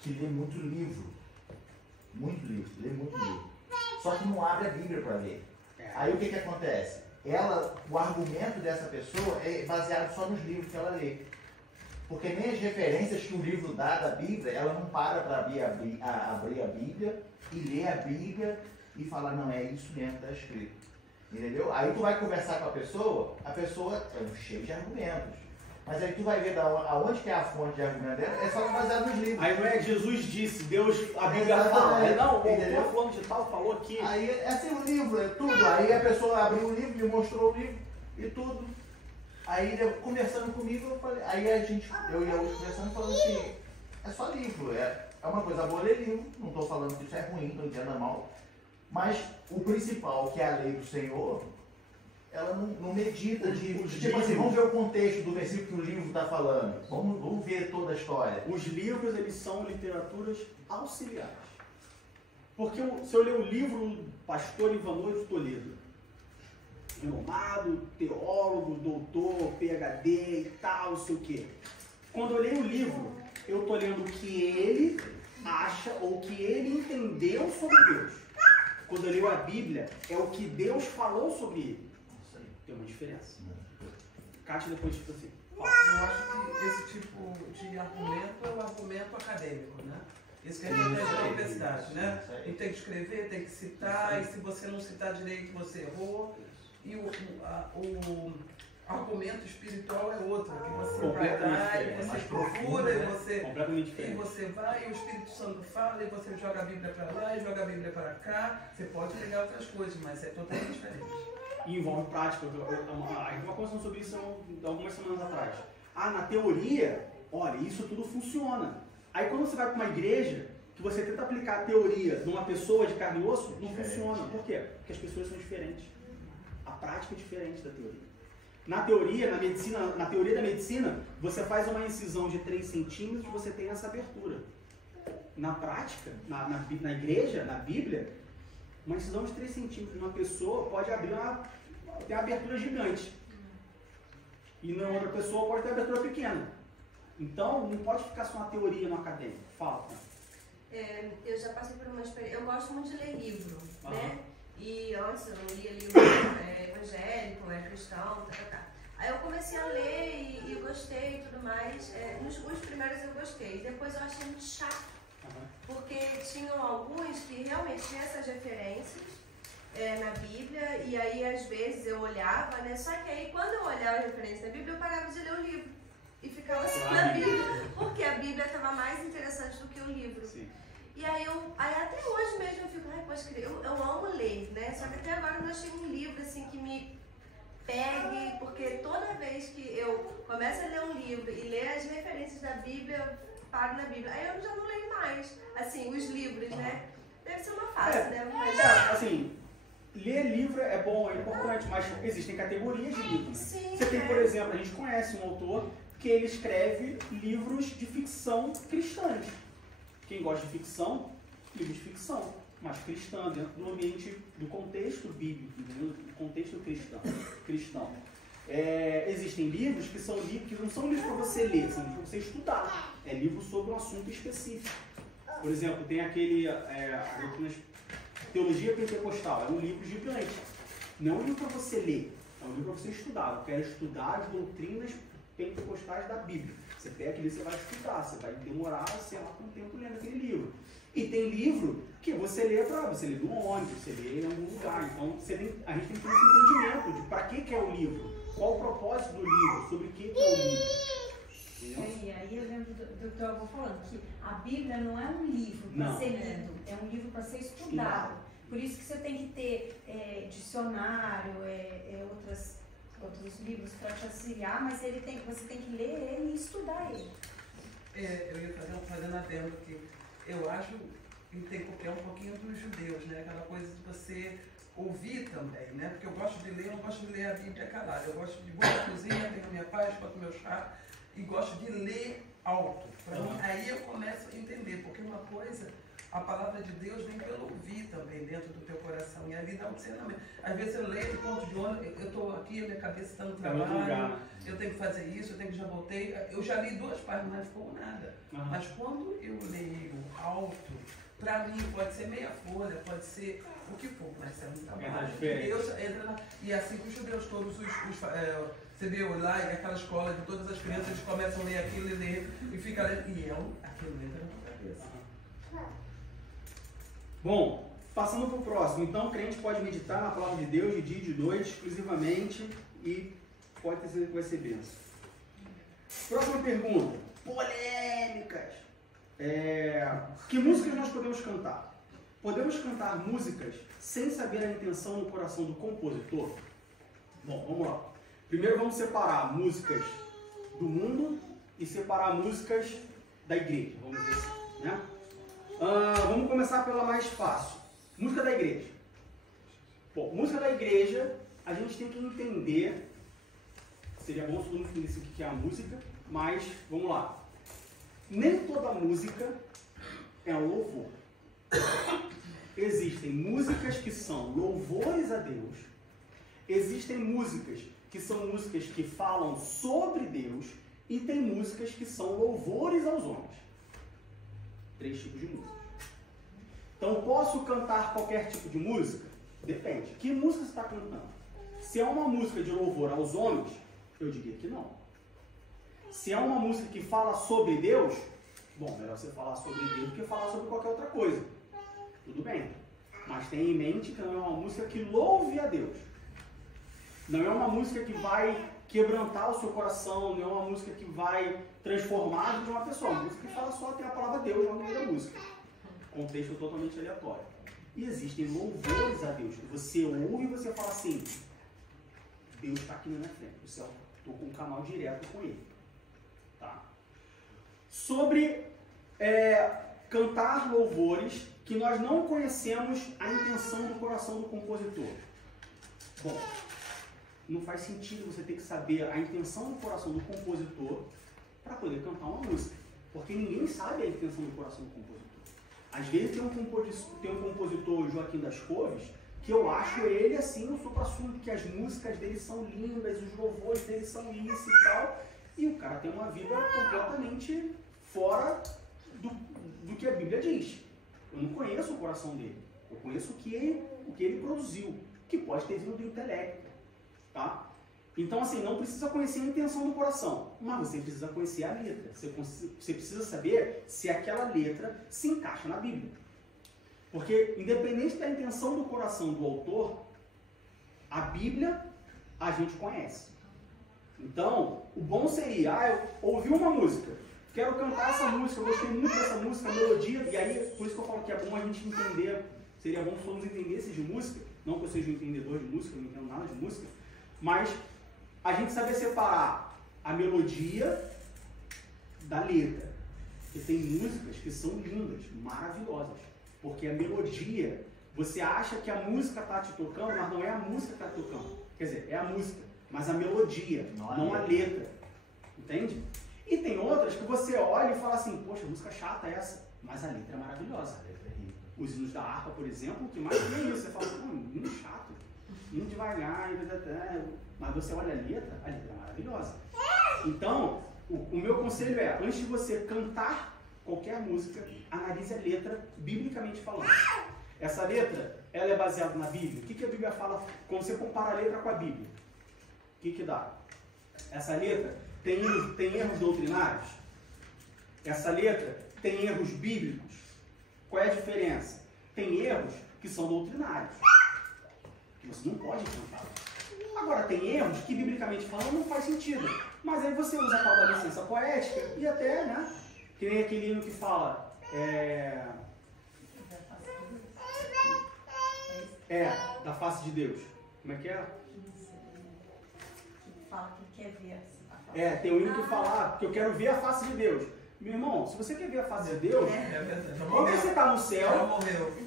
que lê muito livro, lê muito livro, só que não abre a Bíblia para ler. Aí o que acontece? O argumento dessa pessoa é baseado só nos livros que ela lê. Porque nem as referências que o livro dá da Bíblia, ela não para abrir a Bíblia e ler a Bíblia e falar, não, é isso mesmo que está escrito. Entendeu? Aí tu vai conversar com a pessoa é cheia de argumentos. Mas aí tu vai ver aonde que é a fonte de argumento dela, é só baseado nos livros. Aí não é Jesus disse, Deus, a Bíblia fala. Não, o fulano de tal falou aqui. Aí é assim o livro, é tudo. Aí a pessoa abriu o livro, me mostrou o livro e tudo. Aí conversando comigo, eu falei, aí eu e a outra conversando, falando assim, é só livro, é uma coisa boa ler livro, não estou falando que isso é ruim, não entenda mal. Mas o principal, que é a lei do Senhor, ela não medita tipo assim, vamos ver o contexto do versículo que o livro está falando. Vamos ver toda a história. Os livros, eles são literaturas auxiliares. Porque se eu ler o livro do pastor Ivanhoe de Toledo, renomado, teólogo, doutor, PhD e tal, não sei o quê. Quando eu leio o livro, eu estou lendo o que ele acha ou o que ele entendeu sobre Deus. Quando eu leio a Bíblia, é o que Deus falou sobre ele. Tem uma diferença. Kátia depois tipo assim. Eu acho que esse tipo de argumento é um argumento acadêmico, né? Isso que a gente tem na universidade, né? A gente tem que escrever, tem que citar, e se você não citar direito, você errou. E o argumento espiritual é outro, que você vai lá e você procura, e você vai, e o Espírito Santo fala, e você joga a Bíblia para lá e joga a Bíblia para cá. Você pode pegar outras coisas, mas é totalmente diferente. E envolve prática. A gente vai conversando sobre isso algumas semanas atrás. Na teoria, olha, isso tudo funciona. Aí quando você vai para uma igreja, que você tenta aplicar a teoria numa pessoa de carne e osso, não funciona. Por quê? Porque as pessoas são diferentes. A prática é diferente da teoria. Na teoria, na teoria da medicina, você faz uma incisão de 3 centímetros e você tem essa abertura. Na prática, na igreja, na Bíblia, uma incisão de 3 centímetros uma pessoa pode abrir tem uma abertura gigante. E na outra pessoa pode ter uma abertura pequena. Então, não pode ficar só uma teoria no acadêmico. Fala. Eu já passei por uma experiência. Eu gosto muito de ler livro, né? E antes eu não lia livro evangélico, cristão, tá. Aí eu comecei a ler e gostei e tudo mais. Nos primeiros eu gostei, depois eu achei muito chato. Porque tinham alguns que realmente tinham essas referências na Bíblia, e aí às vezes eu olhava, né? Só que aí quando eu olhava a referência da Bíblia, eu parava de ler o livro. E ficava assim na Bíblia, porque a Bíblia estava mais interessante do que o livro. Sim. E aí até hoje mesmo eu fico, poxa, eu amo ler, né? Só que até agora eu não achei um livro assim que me pegue, porque toda vez que eu começo a ler um livro e ler as referências da Bíblia, eu paro na Bíblia. Aí eu já não leio mais, assim, os livros, né? Deve ser uma fase, né? Mas... assim, ler livro é bom, é importante, mas existem categorias de livros, né? Sim, você tem, por exemplo, a gente conhece um autor que ele escreve livros de ficção cristãs. Quem gosta de ficção, livros de ficção, mas cristã, dentro do ambiente, do contexto bíblico, do contexto cristão. Existem livros que são livros que não são livros para você ler, são livros para você estudar. É livro sobre um assunto específico. Por exemplo, tem aquele Teologia Pentecostal, é um livro gigante. Não é um livro para você ler, é um livro para você estudar. Eu quero estudar as doutrinas pentecostais da Bíblia. Você pega aquele, você vai estudar, você vai demorar, sei lá, quanto tempo lendo aquele livro. E tem livro que você lê no ônibus, você lê em algum lugar. Então a gente tem que ter esse entendimento de para que é o livro, qual o propósito do livro, sobre o que é o livro. E aí eu lembro do que eu vou falando, que a Bíblia não é um livro para ser lido, é um livro para ser estudado. Por isso que você tem que ter dicionário, outros livros para te auxiliar, mas você tem que ler ele e estudar ele. Eu ia fazendo adendo aqui. Eu acho que tem que copiar um pouquinho dos judeus, né? Aquela coisa de você ouvir também, né? Porque eu gosto de ler, eu não gosto de ler a Bíblia calada. Eu gosto de botar na cozinha, tenho a minha paz, boto meu chá e gosto de ler alto. Aí eu começo a entender, porque uma coisa, a palavra de Deus vem pelo ouvir também dentro do teu coração. E ali dá um discernimento. Às vezes eu leio de ponto de ônibus, eu estou aqui, a minha cabeça está no trabalho, eu tenho que fazer isso, eu tenho que já voltei. Eu já li 2 páginas, não ficou nada. Mas quando eu leio alto, para mim pode ser meia folha, pode ser o que for, mas é um trabalho. Deus entra e assim que os judeus todos, você vê lá, aquela escola de todas as crianças, eles começam a ler aquilo e ler e fica lendo, e aquilo entra na tua cabeça. Bom, passando para o próximo. Então, o crente pode meditar na palavra de Deus de dia e de noite, exclusivamente, e pode ter certeza que vai ser bênção. Próxima pergunta. Polêmicas. Que músicas nós podemos cantar? Podemos cantar músicas sem saber a intenção no coração do compositor? Bom, vamos lá. Primeiro vamos separar músicas do mundo e separar músicas da igreja, vamos dizer assim, né? Vamos começar pela mais fácil. Música da igreja. Bom, música da igreja, a gente tem que entender, seria bom se todo mundo entendesse o que é a música, mas vamos lá. Nem toda música é um louvor. Existem músicas que são louvores a Deus, existem músicas que são músicas que falam sobre Deus e tem músicas que são louvores aos homens. 3 tipos de músicas. Então, posso cantar qualquer tipo de música? Depende. Que música você está cantando? Se é uma música de louvor aos homens, eu diria que não. Se é uma música que fala sobre Deus, bom, melhor você falar sobre Deus do que falar sobre qualquer outra coisa. Tudo bem. Mas tenha em mente que não é uma música que louve a Deus. Não é uma música que vai quebrantar o seu coração, não é uma música que vai transformar a vida de uma pessoa. É uma música que fala só, tem a palavra Deus no meio da música. Contexto totalmente aleatório. E existem louvores a Deus. Você ouve e você fala assim, Deus está aqui na minha frente. Estou com um canal direto com Ele. Tá? Sobre cantar louvores que nós não conhecemos a intenção do coração do compositor. Bom, não faz sentido você ter que saber a intenção do coração do compositor para poder cantar uma música. Porque ninguém sabe a intenção do coração do compositor. Às vezes tem um compositor, Joaquim das Couves, que eu acho ele assim, o supra-sumo, que as músicas dele são lindas, os louvores dele são isso e tal, e o cara tem uma vida completamente fora do que a Bíblia diz. Eu não conheço o coração dele, eu conheço o que ele produziu, que pode ter vindo do intelecto, tá? Então, assim, não precisa conhecer a intenção do coração, mas você precisa conhecer a letra. Você precisa saber se aquela letra se encaixa na Bíblia. Porque, independente da intenção do coração do autor, a Bíblia a gente conhece. Então, o bom seria, eu ouvi uma música, quero cantar essa música, eu gostei muito dessa música, a melodia, e aí, por isso que eu falo que é bom a gente entender, seria bom se todos entendessem de música, não que eu seja um entendedor de música, eu não entendo nada de música, mas a gente saber separar a melodia da letra. Porque tem músicas que são lindas, maravilhosas. Porque a melodia, você acha que a música está te tocando, mas não é a música que está te tocando. Quer dizer, é a música, mas a melodia, não a letra. Entende? E tem outras que você olha e fala assim, poxa, música chata essa, mas a letra é maravilhosa. Os hinos da harpa, por exemplo, o que mais tem é isso. Você fala, hino chato. muito devagar, mas você olha a letra é maravilhosa. Então, o meu conselho é, antes de você cantar qualquer música, analise a letra, biblicamente falando. Essa letra, ela é baseada na Bíblia? O que a Bíblia fala quando você compara a letra com a Bíblia? O que dá? Essa letra tem erros doutrinários? Essa letra tem erros bíblicos? Qual é a diferença? Tem erros que são doutrinários, que você não pode cantar. Agora, tem erros que, biblicamente falando, não faz sentido. Mas aí você usa a tal da licença poética e até, né? Que nem aquele hino que fala... da face de Deus. Como é que é? Fala que quer ver. Tem um hino que fala que eu quero ver a face de Deus. Meu irmão, se você quer ver a face de Deus, ou você está no céu,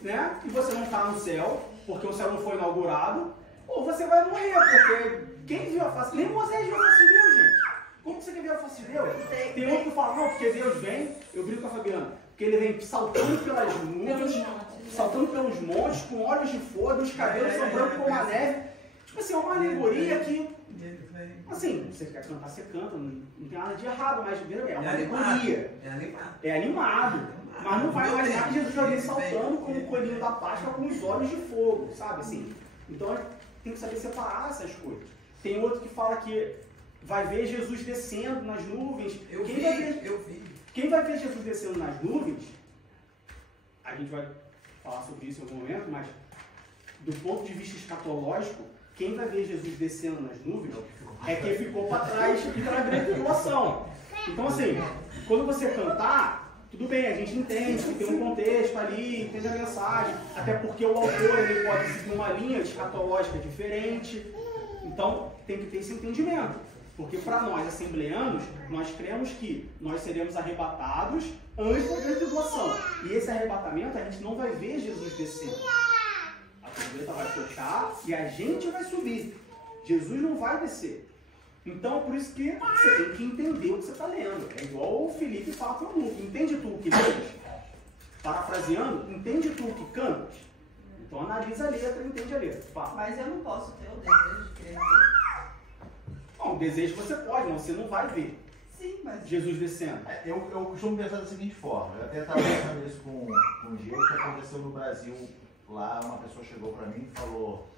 né? E você não está no céu, porque o céu não foi inaugurado, ou você vai morrer, porque quem viu a face? Nem Moisés viu a face de Deus, gente. Como você quer ver a face de Deus? Tem outro que fala, não, porque Deus vem, eu brinco com a Fabiana, porque ele vem saltando pelas nuvens, saltando pelos montes, com olhos de fogo, os cabelos são brancos como a neve. Tipo assim, é uma alegoria que... Assim, você quer cantar, você canta, não tem nada de errado, mas é uma alegoria. É animado. Mas não vai imaginar que Jesus já vem saltando como o coelhinho da Páscoa com os olhos de fogo, sabe assim? Então tem que saber separar essas coisas. Tem outro que fala que vai ver Jesus descendo nas nuvens. Quem vai ver Jesus descendo nas nuvens, a gente vai falar sobre isso em algum momento, mas do ponto de vista escatológico, quem vai ver Jesus descendo nas nuvens é quem ficou para trás e para a grande tribulação. Então, assim, quando você cantar, tudo bem, a gente entende que tem um contexto ali, entende a mensagem, até porque o autor ele pode seguir uma linha escatológica diferente. Então, tem que ter esse entendimento. Porque para nós, assembleanos, nós cremos que nós seremos arrebatados antes da grande tribulação. E esse arrebatamento, a gente não vai ver Jesus descendo. A trombeta vai tocar e a gente vai subir. Jesus não vai descer. Então, por isso que você tem que entender o que você está lendo. É igual o Felipe fala para o aluno. Entende tu o que lês? Parafraseando, entende tu o que cantas? Então, analisa a letra e entende a letra. Fala. Mas eu não posso ter o desejo de querer ver. Bom, o desejo você pode, mas você não vai ver. Sim, mas... Jesus descendo. Eu costumo pensar da seguinte forma. Eu até estava pensando isso com o Diego, que aconteceu no Brasil. Lá uma pessoa chegou para mim e falou,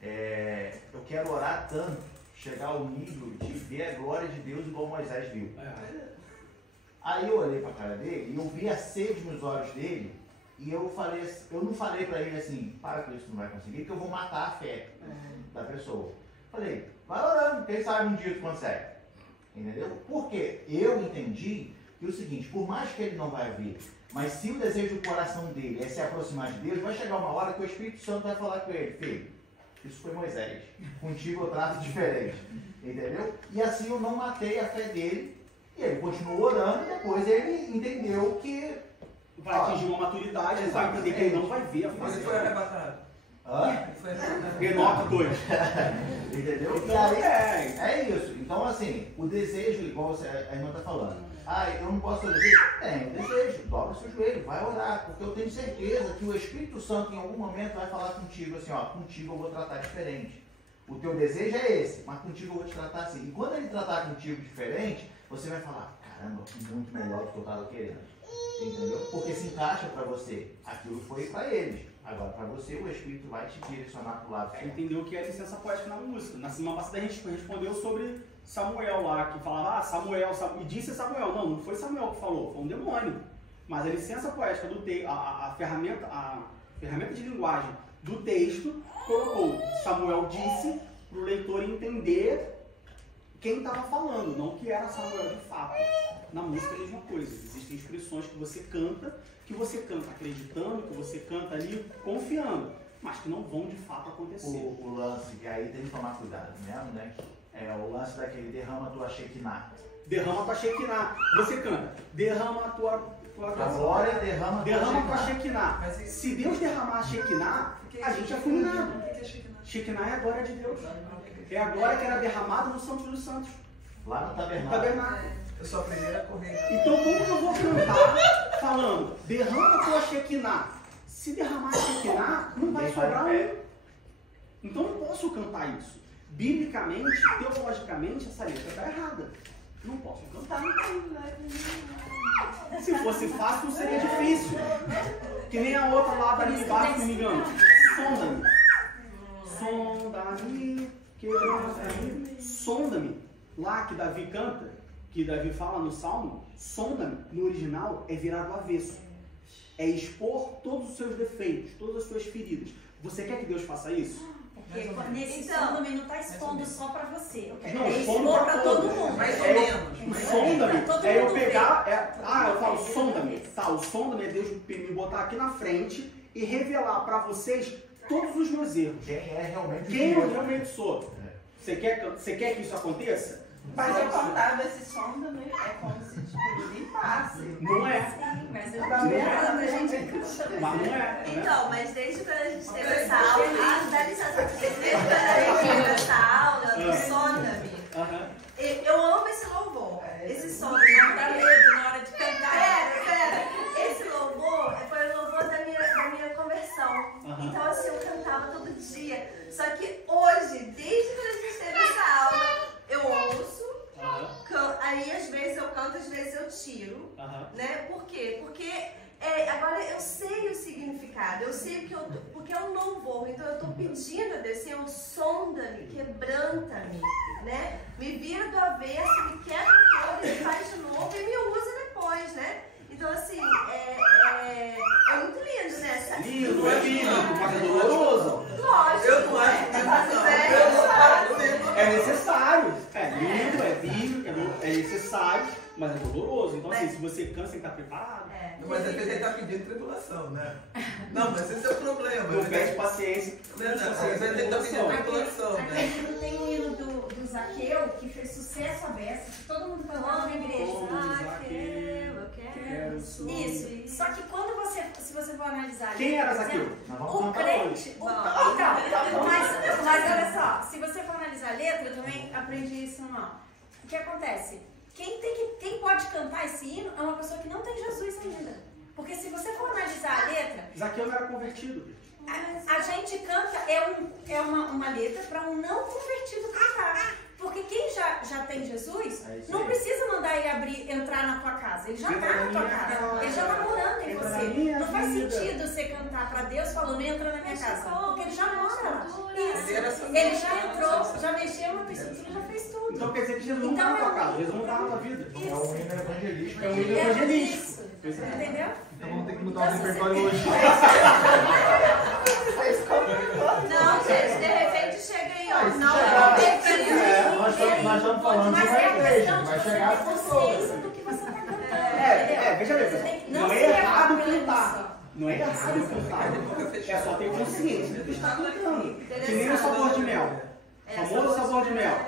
eu quero orar tanto, chegar ao nível de ver a glória de Deus igual Moisés viu. Aí eu olhei para a cara dele e eu vi a sede nos olhos dele e eu não falei para ele assim, para que isso não vai conseguir, porque eu vou matar a fé da pessoa. Falei, vai orando, quem sabe um dia tu consegue. Entendeu? Porque eu entendi que o seguinte, por mais que ele não vai ver, mas se o desejo do coração dele é se aproximar de Deus, vai chegar uma hora que o Espírito Santo vai falar com ele, filho, isso foi Moisés, contigo eu trato diferente, entendeu? E assim eu não matei a fé dele, e ele continuou orando, e depois ele entendeu que... Vai atingir uma maturidade, ele vai entender que ele não vai ver a face. Ele foi arrebatado. Foi arrebatado. Enoque 2. Entendeu? Então, e aí, é isso. Então, assim, o desejo, igual a irmã está falando, eu não posso ter desejo? Tem desejo, dobra o seu joelho, vai orar, porque eu tenho certeza que o Espírito Santo em algum momento vai falar contigo assim, contigo eu vou tratar diferente. O teu desejo é esse, mas contigo eu vou te tratar assim. E quando ele tratar contigo diferente, você vai falar, caramba, muito melhor do que eu estava querendo. Entendeu? Porque se encaixa para você. Aquilo foi para eles. Agora, para você, o Espírito vai te direcionar para o lado. Entendeu o que é licença poética na música. Na semana passada a gente respondeu sobre Samuel lá, que falava, Samuel, e disse Samuel. Não foi Samuel que falou, foi um demônio. Mas a licença poética do texto, a ferramenta de linguagem do texto, colocou Samuel disse para o leitor entender quem estava falando, não que era Samuel de fato. Na música é a mesma coisa. Existem expressões que você canta acreditando, que você canta ali confiando, mas que não vão de fato acontecer. O lance, que aí tem que tomar cuidado mesmo, né? É o lance daquele derrama tua Shekinah. Derrama tua Shekinah. Você canta, derrama a tua glória, derrama tua Shekinah. Se Deus derramar a Shekinah, a gente é fulminado. Shekinah é a glória de Deus. É a glória que era derramada no Santo dos Santos. Lá no tabernáculo. Eu sou a primeira a correr. Então como que eu vou cantar falando, derrama a tua Shekinah? Se derramar a Shekinah, não vai sobrar um. Então eu não posso cantar isso. Biblicamente, teologicamente, essa letra está errada. Não posso cantar. Se fosse fácil, não seria difícil. Que nem a outra lá da Livar, se não me engano. Sonda-me. Sonda-me. Quebranta-me. Sonda-me. Lá que Davi canta, que Davi fala no Salmo, sonda-me, no original, é virar do avesso. É expor todos os seus defeitos, todas as suas feridas. Você quer que Deus faça isso? Porque nesse sonda-me não está expondo só para você. Não, é expor para todo mundo. Mais ou menos. O sonda-me é eu pegar... eu falo, sonda-me. Tá, o sonda-me é Deus me botar aqui na frente e revelar para vocês todos os meus erros. Quem eu realmente sou. Você quer que isso aconteça? Mas eu contava esse sonda-me, é como se tipo, limpasse. Não é. Mas eu Mas não é. Então, mas desde quando a gente teve essa aula, dá licença, desde quando a gente teve essa aula do sonda-me, eu amo esse louvor. Esse sonda-me. dá medo na hora de cantar. Pera. Esse louvor foi o louvor da minha conversão. Então, assim, eu cantava todo dia. Só que hoje, desde quando a gente teve essa aula, eu ouço, aí às vezes eu canto, às vezes eu tiro, né? Por quê? Porque agora eu sei o significado, eu sei porque é um louvor, então eu estou pedindo a Deus, Senhor, sonda-me, quebranta-me, né? Me vira do avesso, me quebra todo, me faz de novo e me usa depois, né? Então assim, é muito lindo, né? Lindo, mas é doloroso. Lógico. Eu não acho É necessário. É lindo, é bíblico, é necessário, mas é doloroso. Então, assim, se você cansa e tá preparado. Mas é porque ele está pedindo tribulação, né? Não, mas esse é o problema. Não pede paciência. Não, ele está pedindo tribulação, né? Aqui tem um hino do Zaqueu que fez sucesso à beça, que todo mundo cantava na igreja. Eu quero Isso. Só que quando se você for analisar... Quem era Zaqueu? O crente... Mas olha só, se você for analisar a letra, eu também aprendi isso não. O que acontece? Quem pode cantar esse hino é uma pessoa que não tem Jesus ainda. Porque se você for analisar a letra... Zaqueu não era convertido. A gente canta, é uma letra para um não convertido cantar. Porque quem já tem Jesus, não precisa mandar ele entrar na tua casa. Ele já está na tua casa. Ele já está morando em você. Não faz sentido você cantar para Deus falando, entra na minha casa. Porque ele já mora lá. Isso. Ele já entrou, já mexeu na tua estrutura, já fez tudo. Então quer dizer que Jesus não está na tua casa, Jesus não está na tua vida. É um hino evangelístico. É um hino evangelístico. Entendeu? Então vamos ter que mudar o repertório hoje. Não, gente, de repente chega aí, ó. Não, nós estamos falando de uma igreja, vai chegar as pessoas. Do que você está cantando. Veja bem, não é errado cantar. Não é errado cantar. É só ter consciência do que está cantando. Que nem o sabor de mel. Famoso sabor de mel.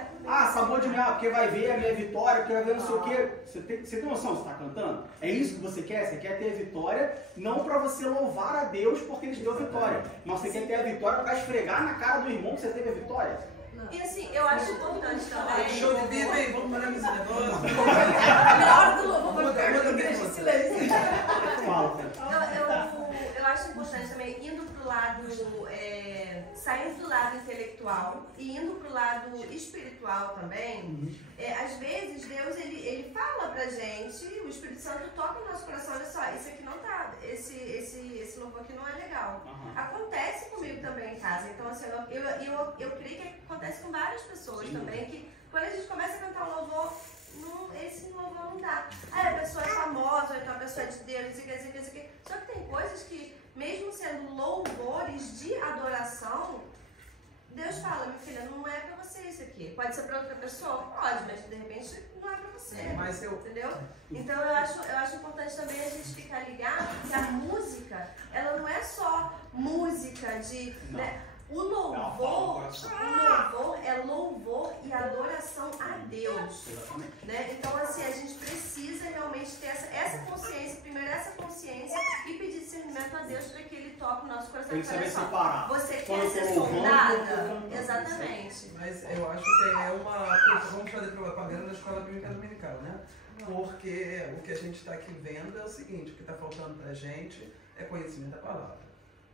Sabor de mel, porque vai ver a minha vitória, porque vai ver não sei o quê. Você tem noção do que você está cantando? É isso que você quer? Você quer ter a vitória, não para você louvar a Deus porque Ele te deu a vitória, mas você quer ter a vitória para esfregar na cara do irmão que você teve a vitória. E assim, eu acho importante também. Show de vida, hein? Vamos parar nesse negócio. Eu acho importante também, indo pro lado, saindo do lado intelectual e indo pro lado espiritual também, às vezes Deus, ele fala pra gente, o Espírito Santo toca no nosso coração, olha só, isso aqui não tá, esse louvor aqui não é legal. Acontece comigo também em casa, então assim, eu creio que acontece com várias pessoas também, que quando a gente começa a cantar um louvor, esse louvor não dá. A pessoa é famosa, ou então a pessoa é de Deus, isso aqui. Só que tem coisas que, mesmo sendo louvores de adoração, Deus fala, minha filha, não é pra você isso aqui. Pode ser pra outra pessoa? Pode, mas de repente não é pra você. Entendeu? Então eu acho importante também a gente ficar ligado que a música, ela não é só música de... O louvor é louvor e adoração a Deus, né? Então, assim, a gente precisa realmente ter essa consciência, primeiro essa consciência e pedir discernimento a Deus para que Ele toque o nosso coração. Tem que saber separar. Você quer ser soldada? Exatamente. Mas eu acho que vamos fazer propaganda da Escola Bíblica Dominical, né? Porque o que a gente está aqui vendo é o seguinte, o que está faltando para a gente é conhecimento da palavra.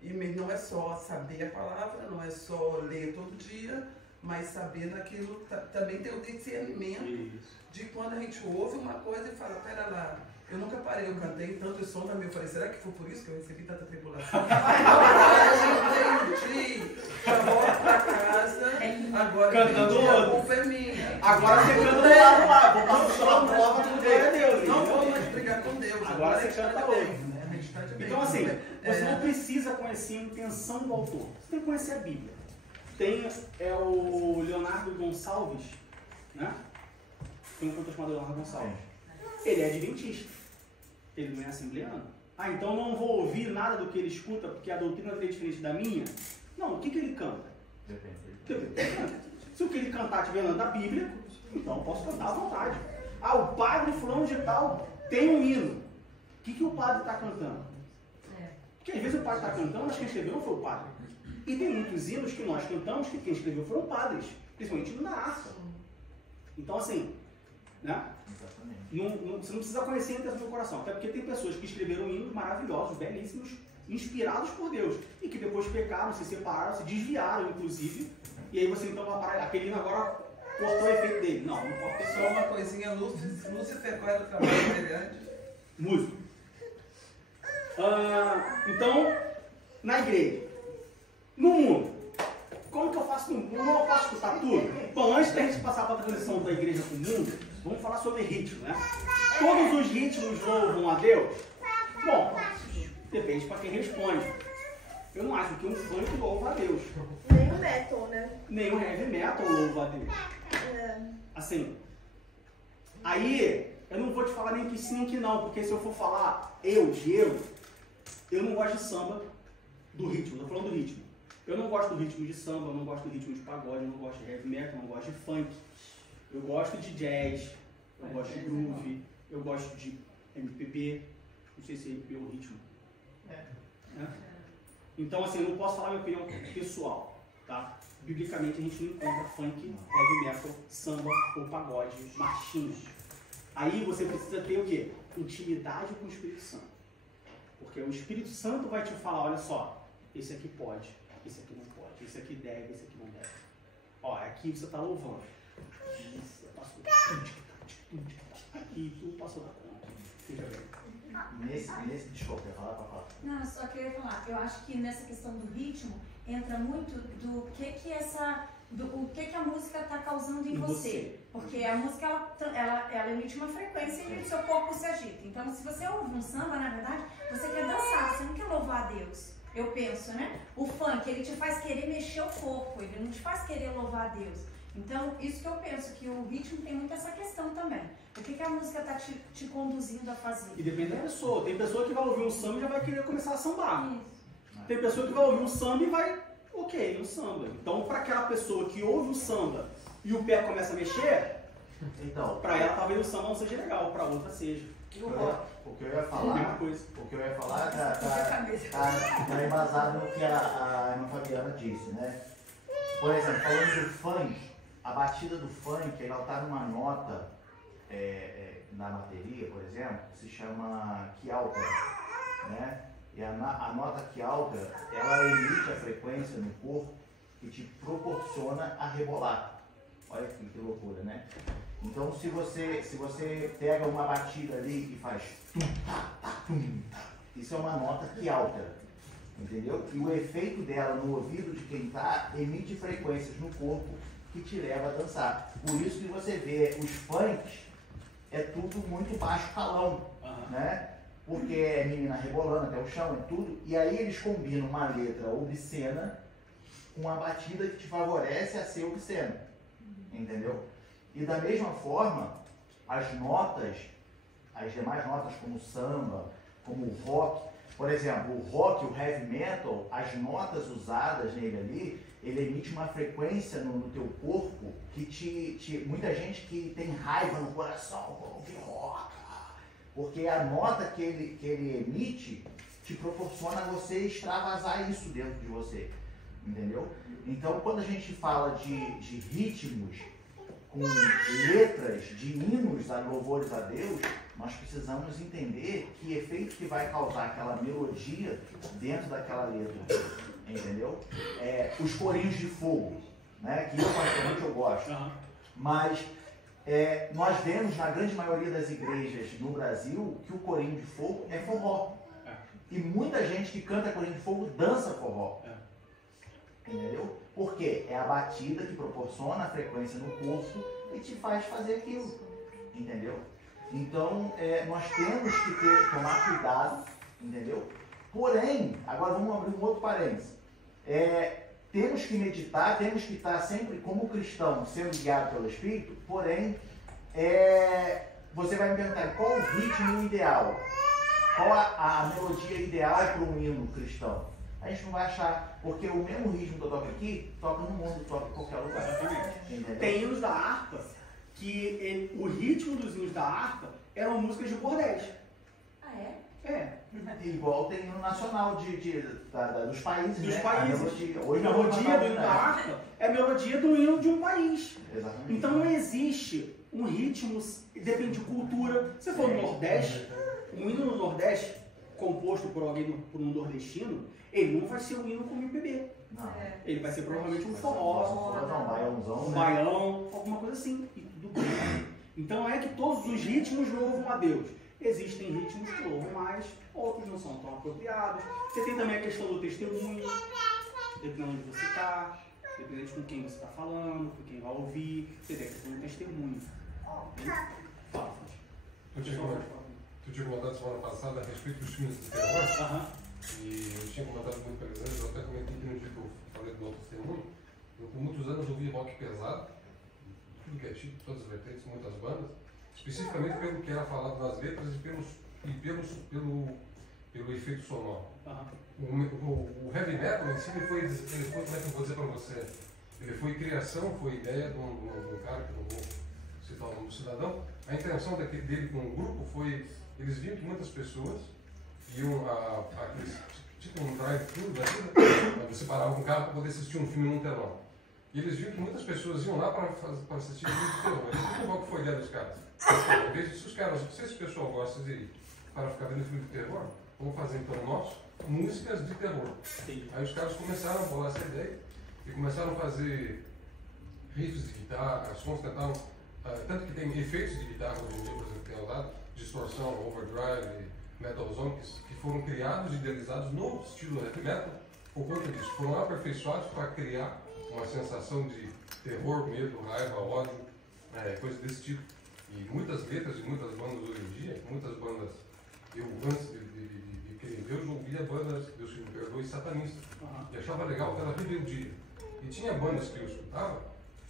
E não é só saber a palavra, não é só ler todo dia, mas saber naquilo, também ter o discernimento de quando a gente ouve uma coisa e fala, pera lá, eu nunca parei, eu cantei tanto som na minha, eu falei, será que foi por isso que eu recebi tanta tribulação? Eu entendi, eu volto pra casa, agora cantando a culpa é minha. Agora você canta do lado lá, vou passar uma prova com Deus. Não vou mais brigar com Deus. Agora você canta outro. Então assim, você não É. precisa conhecer a intenção do autor, você tem que conhecer a Bíblia. Tem o Leonardo Gonçalves, né? Tem um cantor chamado Leonardo Gonçalves. Ele é adventista, ele não é assembleano. Ah, então não vou ouvir nada do que ele escuta porque a doutrina dele é diferente da minha? Não, o que ele canta? Depende. Se o que ele cantar estiver dentro da Bíblia, então eu posso cantar à vontade. Ah, o padre fulano de tal tem um hino. O que o padre está cantando? Porque às vezes o padre está cantando, mas quem escreveu não foi o padre. E tem muitos hinos que nós cantamos que quem escreveu foram padres, principalmente na harpa. Então assim, né? Você não precisa conhecer a intenção do coração, até porque tem pessoas que escreveram hinos maravilhosos, belíssimos, inspirados por Deus, e que depois pecaram, se separaram, se desviaram, inclusive, e aí você então vai parar, aquele hino agora cortou o efeito dele. Não pode ter Só uma coisinha, Lúcifer, qual era o trabalho dele antes? Músico. Então, na igreja, no mundo, como que eu faço no mundo? Eu posso escutar tudo? Bom, antes da gente passar para a transição da igreja para o mundo, vamos falar sobre ritmo, né? Todos os ritmos louvam a Deus? Bom, depende para quem responde. Eu não acho que um funk louva a Deus. Nem o metal, né? Nem o heavy metal louva a Deus. Assim, aí eu não vou te falar nem que sim nem que não, porque se eu for falar eu não gosto de samba do ritmo, tô falando do ritmo. Eu não gosto do ritmo de samba, eu não gosto do ritmo de pagode, eu não gosto de heavy metal, eu não gosto de funk. Eu gosto de jazz, eu gosto de groove, eu gosto de MPB, não sei se MPB é o ritmo. Então assim, eu não posso falar minha opinião pessoal, tá? Biblicamente a gente não encontra funk, heavy metal, samba ou pagode, marchinha. Aí você precisa ter o quê? Intimidade com o Espírito Santo. Porque o Espírito Santo vai te falar, olha só, esse aqui pode, esse aqui não pode, esse aqui deve, esse aqui não deve. Ó, aqui você está louvando. Aqui tu passou da conta. Veja bem. Desculpa, eu ia falar pra falar. Não, só que eu ia falar, eu acho que nessa questão do ritmo entra muito do que a música está causando em você. Porque a música ela emite uma frequência e o seu corpo se agita. Então, se você ouve um samba, na verdade, você quer dançar, você não quer louvar a Deus. Eu penso, né? O funk, ele te faz querer mexer o corpo, ele não te faz querer louvar a Deus. Então, isso que eu penso, que o ritmo tem muito essa questão também. O que a música está te conduzindo a fazer? E depende da pessoa. Tem pessoa que vai ouvir um samba e já vai querer começar a sambar. Tem pessoa que vai ouvir um samba e vai, ok, um samba. Então, para aquela pessoa que ouve o samba e o pé começa a mexer, então, para ela talvez o samba não seja legal, para outra seja. O que eu ia falar tá embasado no que a irmã Fabiana disse, né? Por exemplo, falando do funk, a batida do funk, ela tá numa nota na bateria, por exemplo, que se chama quialter, né? E a nota quialter, ela emite a frequência no corpo que te proporciona a rebolar. Olha que loucura, né? Então, se você pega uma batida ali e faz tum, tá, tá, tum, tá, isso é uma nota quialter, entendeu? E o efeito dela no ouvido de quem tá emite frequências no corpo que te leva a dançar. Por isso que você vê os funks, é tudo muito baixo calão, né? Porque é menina rebolando até o chão, é tudo. E aí eles combinam uma letra obscena com uma batida que te favorece a ser obscena, entendeu? E da mesma forma, as demais notas como o samba, como o rock, por exemplo, o rock, o heavy metal, as notas usadas nele ali, ele emite uma frequência no teu corpo que muita gente que tem raiva no coração, ouve rock, porque a nota que ele emite te proporciona você extravasar isso dentro de você, entendeu? Então, quando a gente fala de ritmos com letras de hinos a louvores a Deus, nós precisamos entender que efeito que vai causar aquela melodia dentro daquela letra, entendeu? Os corinhos de fogo, né? Que eu particularmente eu gosto. Mas nós vemos na grande maioria das igrejas no Brasil que o corinho de fogo é forró. E muita gente que canta corinho de fogo dança forró. Entendeu? Porque é a batida que proporciona a frequência no corpo e te faz fazer aquilo. Entendeu? Então, nós temos que tomar cuidado, entendeu? Porém, agora vamos abrir um outro parênteses. Temos que meditar, temos que estar sempre como cristão, sendo guiado pelo Espírito, porém, você vai me perguntar qual o ritmo ideal, qual a melodia ideal para um hino cristão. A gente não vai achar, porque o mesmo ritmo que eu toco aqui, toca no mundo, toca em qualquer lugar. Exatamente. Tem hinos da harpa, que o ritmo dos hinos da harpa eram músicas de bordéis. Ah, é? Igual tem hino nacional dos países, dos né? países. A melodia do hino da harpa é a melodia do hino de um país. Exatamente. Então não existe um ritmo, depende de cultura. Se for no Nordeste, um hino no Nordeste, composto por por um nordestino, ele não vai ser um hino com MPB. Não. Ele vai ser provavelmente um forró, um baiãozão, um baião, alguma coisa assim. E tudo bem. Então é que todos os ritmos louvam a Deus. Existem ritmos que louvam mais, outros não são tão apropriados. Você tem também a questão do testemunho, dependendo de onde você está, dependendo de com quem você está falando, com quem vai ouvir. Você tem a questão do testemunho. Fala, Tu tinha comentado semana passada a respeito dos filmes de terror. E eu tinha comentado muito com eles, eu até comentei que no dia que eu falei do outro testemunho. Eu por muitos anos ouvi rock pesado, tudo que é tipo, todas as vertentes, muitas bandas, especificamente pelo que era falado nas letras e pelo efeito sonoro. O heavy metal em si, ele foi, como é que eu vou dizer para você? Ele foi criação, foi ideia de um cara que eu vou citar o nome do cidadão. A intenção dele com o grupo foi, eles viam que muitas pessoas iam tipo um drive-thru da vida, onde você parava com o carro para poder assistir um filme num telão. E eles viram que muitas pessoas iam lá para assistir filme de terror. Eles qual que foi a ideia dos caras? Em vez de, se esse pessoal gosta de ir para ficar vendo filme de terror, vamos fazer então nós músicas de terror. Aí os caras começaram a bolar essa ideia e começaram a fazer riffs de guitarra, sons tentaram, tanto que tem efeitos de guitarra hoje em dia, por exemplo, que tem ao lado, distorção, overdrive, metalzone, que foram criados e idealizados no estilo heavy metal por conta disso. Foram aperfeiçoados para criar uma sensação de terror, medo, raiva, ódio, coisas desse tipo. E muitas letras de muitas bandas hoje em dia, muitas bandas, eu antes de crer em Deus, ouvia bandas, Deus que me perdoe, satanistas. E achava legal pela rebeldia. E tinha bandas que eu escutava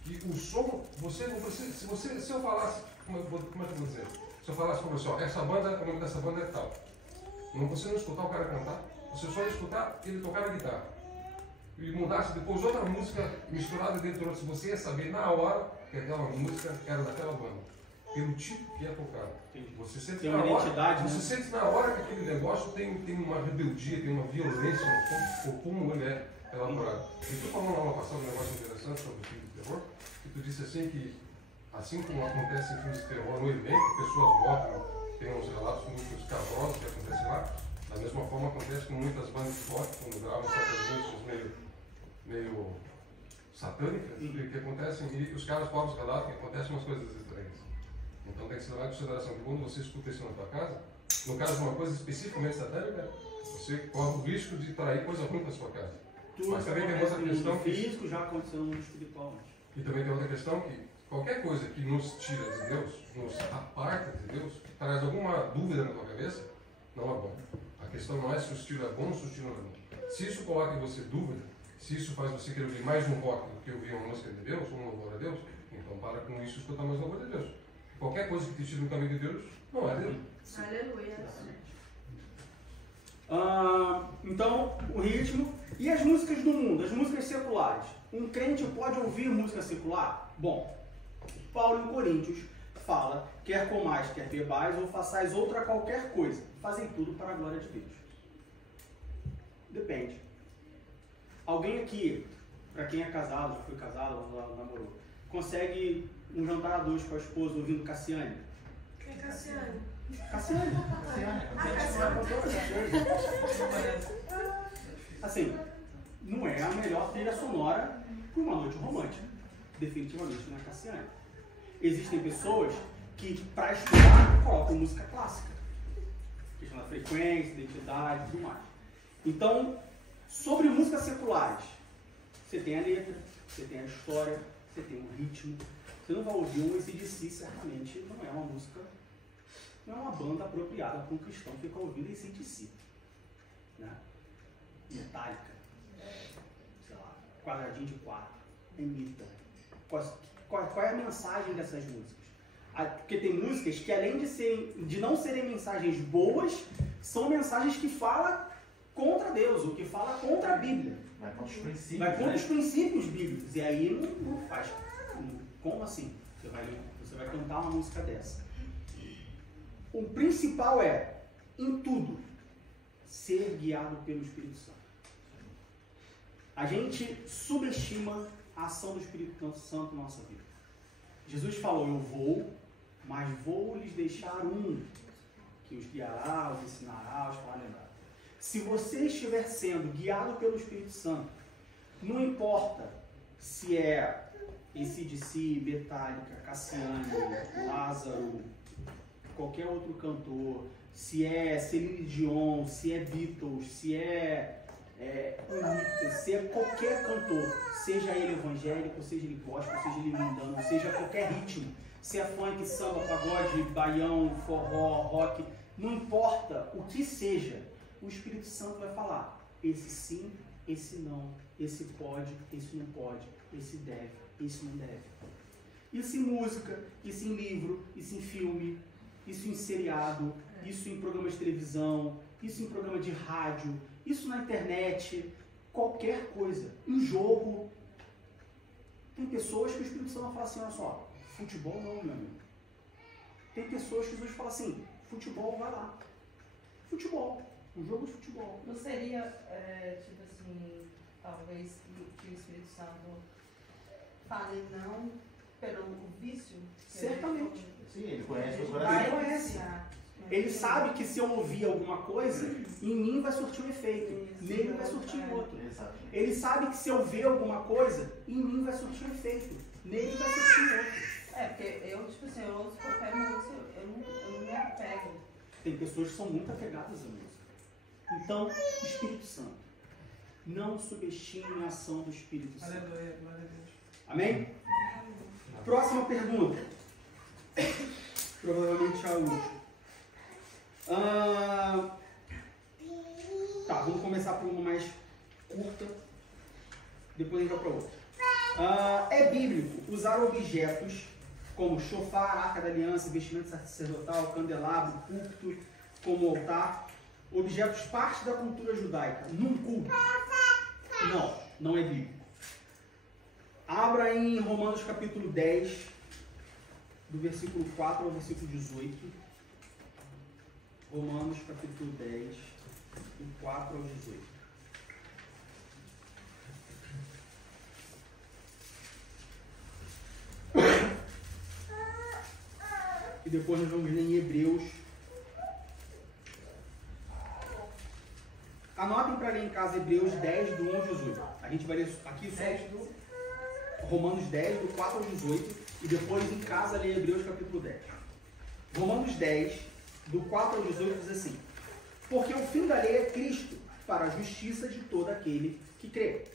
que o som, você não precisa, se eu falasse, como é que eu vou dizer? Se eu falasse para você, ó, o nome dessa banda é tal. Você não escutar o cara cantar, você só ia escutar ele tocar a guitarra. E mudasse depois outra música misturada dentro de outra, você ia saber na hora que aquela música era daquela banda. Pelo tipo que é tocado. Você sente tem uma identidade, você sente na hora que aquele negócio tem uma rebeldia, tem uma violência no corpo, como ele é elaborado. E tu falou na aula passada um negócio interessante sobre o filme de terror, que tu disse assim que, assim como acontece em filmes de terror no evento, pessoas morrem, tem uns relatos muito escabrosos que acontecem lá, da mesma forma acontece com muitas bandas de rock, quando gravam certas músicas meio satânicas, que acontecem, e os caras pobres relatam que acontecem umas coisas estranhas. Então tem que se levar em consideração que quando você escuta isso na tua casa, no caso de uma coisa especificamente satânica, você corre o risco de trair coisa ruim para sua casa. Mas também tem outra questão que físico já aconteceu no mundo espiritual. E também tem outra questão que qualquer coisa que nos tira de Deus, nos aparta de Deus, traz alguma dúvida na tua cabeça, não é bom. A questão não é se o estilo é bom ou se o estilo não é bom. Se isso coloca em você dúvida, se isso faz você querer ouvir mais um rock do que ouvir uma música de Deus, um louvor a Deus, então para com isso e escutar mais louvor de Deus. Qualquer coisa que te tire do caminho de Deus, não é Deus. Aleluia. Então, o ritmo e as músicas do mundo, as músicas seculares. Um crente pode ouvir música secular? Bom, Paulo em Coríntios fala, quer comais, quer bebais, ou façais outra qualquer coisa. Fazem tudo para a glória de Deus. Depende. Alguém aqui, para quem é casado, já foi casado, namorou, consegue um jantar a dois com a esposa ouvindo Cassiane? Quem é Cassiane? Cassiane. Assim, não é a melhor trilha sonora para uma noite romântica. Definitivamente não é Cassiane. Existem pessoas que, para estudar, colocam música clássica. Questão da frequência, identidade e tudo mais. Então, sobre músicas seculares, você tem a letra, você tem a história, você tem um ritmo. Você não vai ouvir um AC/DC, certamente não é uma música, não é uma banda apropriada para um cristão ficar ouvindo AC/DC. Né? Metallica, sei lá, Quadradinho de 4, Anitta. Qual é a mensagem dessas músicas? Porque tem músicas que, além de não serem mensagens boas, são mensagens que falam contra Deus, ou que falam contra a Bíblia. Vai contra os princípios. Vai contra os princípios bíblicos. E aí não faz. Como assim? Você vai cantar uma música dessa. O principal é, em tudo, ser guiado pelo Espírito Santo. A gente subestima a ação do Espírito Santo na nossa vida. Jesus falou, eu vou, mas vou lhes deixar um, que os guiará, os ensinará, os fará lembrar. Se você estiver sendo guiado pelo Espírito Santo, não importa se é AC/DC, Metallica, Cassiane, Lázaro, qualquer outro cantor, se é Celine Dion, se é Beatles, se é qualquer cantor, seja ele evangélico, seja ele gospel, seja ele mundano, seja qualquer ritmo, se é funk, samba, pagode, baião, forró, rock, não importa o que seja, o Espírito Santo vai falar, esse sim, esse não, esse pode, esse não pode, esse deve, esse não deve. Isso em música, isso em livro, isso em filme, isso em seriado, isso em programa de televisão, isso em programa de rádio, isso na internet, qualquer coisa, em jogo. Tem pessoas que o Espírito Santo vai falar assim, olha só, futebol não, meu amigo. Tem pessoas que Jesus fala assim, futebol vai lá. Futebol, um jogo de futebol. Não seria, tipo assim, talvez que o Espírito Santo fale não pelo vício? Certamente. Sim, ele conhece o Ele coração. conhece. Ele sabe que se eu ouvir alguma coisa, em mim vai surtir um efeito, nele vai surtir outro. Ele sabe que se eu ver alguma coisa, em mim vai surtir um efeito, nele vai surtir outro. Porque eu, tipo assim, eu ouço qualquer música, eu não me apego. Tem pessoas que são muito apegadas à música. Então, Espírito Santo. Não subestime a ação do Espírito Santo. Aleluia, glória a Deus. Amém? Próxima pergunta. Provavelmente a última. Tá, vamos começar por uma mais curta, depois a gente vai para outra. É bíblico usar objetos como chofar, arca da aliança, vestimento sacerdotal, candelabro, púlpito, como altar, objetos parte da cultura judaica, num culto? Não, não é bíblico. Abra em Romanos capítulo 10, do versículo 4 ao versículo 18. Romanos capítulo 10, do 4 ao 18. E depois nós vamos ler em Hebreus. Anotem para ler em casa Hebreus 10, do 1 ao 18. A gente vai ler aqui só do Romanos 10, do 4 ao 18. E depois em casa ler Hebreus capítulo 10. Romanos 10, do 4 ao 18 diz assim: porque o fim da lei é Cristo, para a justiça de todo aquele que crê.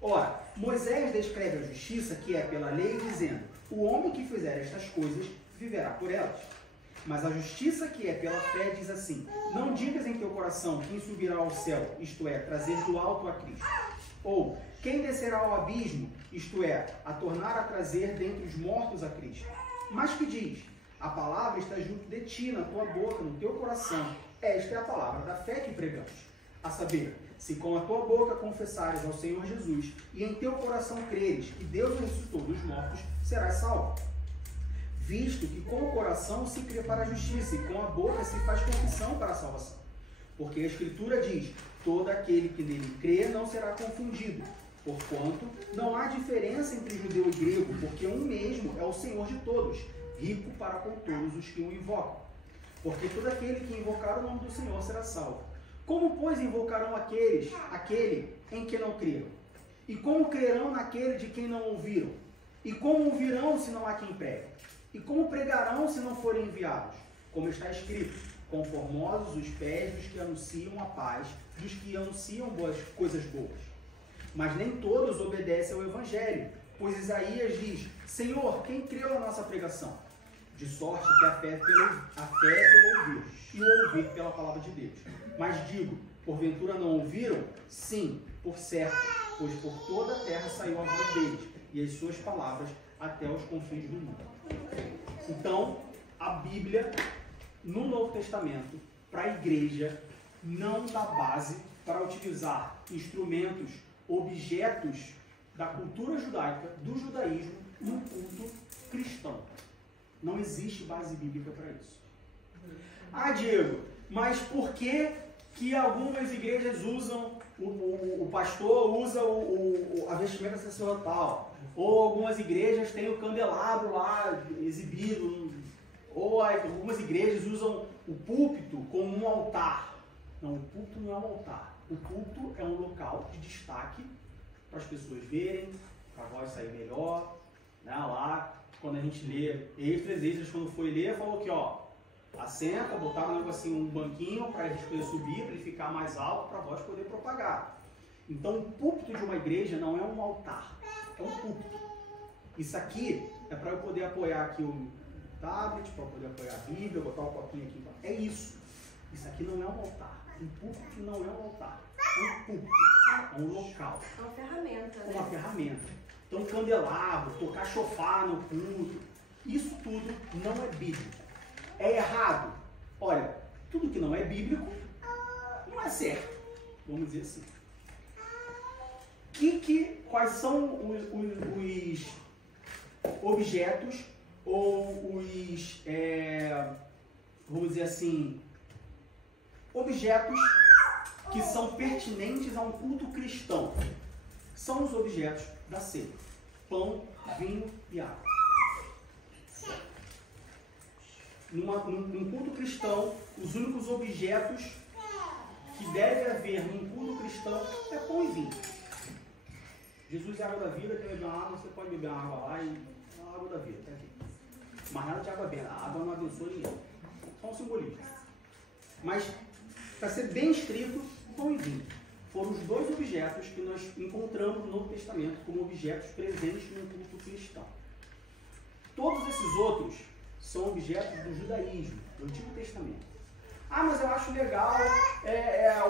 Ora, Moisés descreve a justiça que é pela lei, dizendo: o homem que fizer estas coisas viverá por elas. Mas a justiça que é pela fé diz assim: não digas em teu coração quem subirá ao céu, isto é, trazer do alto a Cristo. Ou quem descerá ao abismo, isto é, a tornar a trazer dentre os mortos a Cristo. Mas que diz: a palavra está junto de ti, na tua boca, no teu coração. Esta é a palavra da fé que pregamos. A saber, se com a tua boca confessares ao Senhor Jesus e em teu coração creres que Deus ressuscitou dos mortos, serás salvo. Visto que com o coração se crê para a justiça e com a boca se faz confissão para a salvação. Porque a Escritura diz: todo aquele que nele crê não será confundido. Porquanto não há diferença entre judeu e grego, porque um mesmo é o Senhor de todos, rico para com todos os que o invocam. porque todo aquele que invocar o nome do Senhor será salvo. Como, pois, invocarão aquele em que não creram? E como crerão naquele de quem não ouviram? E como ouvirão se não há quem pregue? E como pregarão se não forem enviados? Como está escrito, conformosos os pés dos que anunciam a paz, dos que anunciam coisas boas. Mas nem todos obedecem ao Evangelho, pois Isaías diz, Senhor, quem creu na nossa pregação? De sorte que a fé é pelo ouvir, e o ouvir pela palavra de Deus. Mas digo, porventura não ouviram? Sim, por certo, pois por toda a terra saiu a voz deles, e as suas palavras até os confins do mundo. Então, a Bíblia, no Novo Testamento, para a igreja, não dá base para utilizar instrumentos, objetos da cultura judaica, do judaísmo, no culto cristão. Não existe base bíblica para isso. Ah, Diego, mas por que algumas igrejas usam, o pastor usa a vestimenta sacerdotal? Ou algumas igrejas têm o candelabro lá exibido? Ou algumas igrejas usam o púlpito como um altar? Não, o púlpito não é um altar. O púlpito é um local de destaque para as pessoas verem, para a voz sair melhor, né? Lá, quando a gente lê Esdras, quando foi ler, falou que, ó, assenta, botava um negocinho, um banquinho para a gente poder subir, para ele ficar mais alto, para a voz poder propagar. Então, o púlpito de uma igreja não é um altar, é um púlpito. Isso aqui é para eu poder apoiar aqui o tablet, para eu poder apoiar a Bíblia, botar o copinho aqui. É isso. Isso aqui não é um altar. Um púlpito não é um altar. É um púlpito. É um local. É uma ferramenta, né? É uma ferramenta. Então, candelabro, tocar chofar no culto, isso tudo não é bíblico. É errado? Olha, tudo que não é bíblico não é certo. Vamos dizer assim. Quais são os objetos ou os, vamos dizer assim, objetos que são pertinentes a um culto cristão? São os objetos da ceia: pão, vinho e água. Num culto cristão, os únicos objetos que deve haver num culto cristão é pão e vinho. Jesus é a água da vida, quer beber uma água, você pode beber uma água lá e a água da vida, tá aqui. Mas nada de água benta, a água não abençoa ninguém. Só um simbolismo. Mas, para ser bem escrito, pão e vinho foram os dois objetos que nós encontramos no Novo Testamento como objetos presentes no culto cristão. Todos esses outros são objetos do judaísmo, do Antigo Testamento. Ah, mas eu acho legal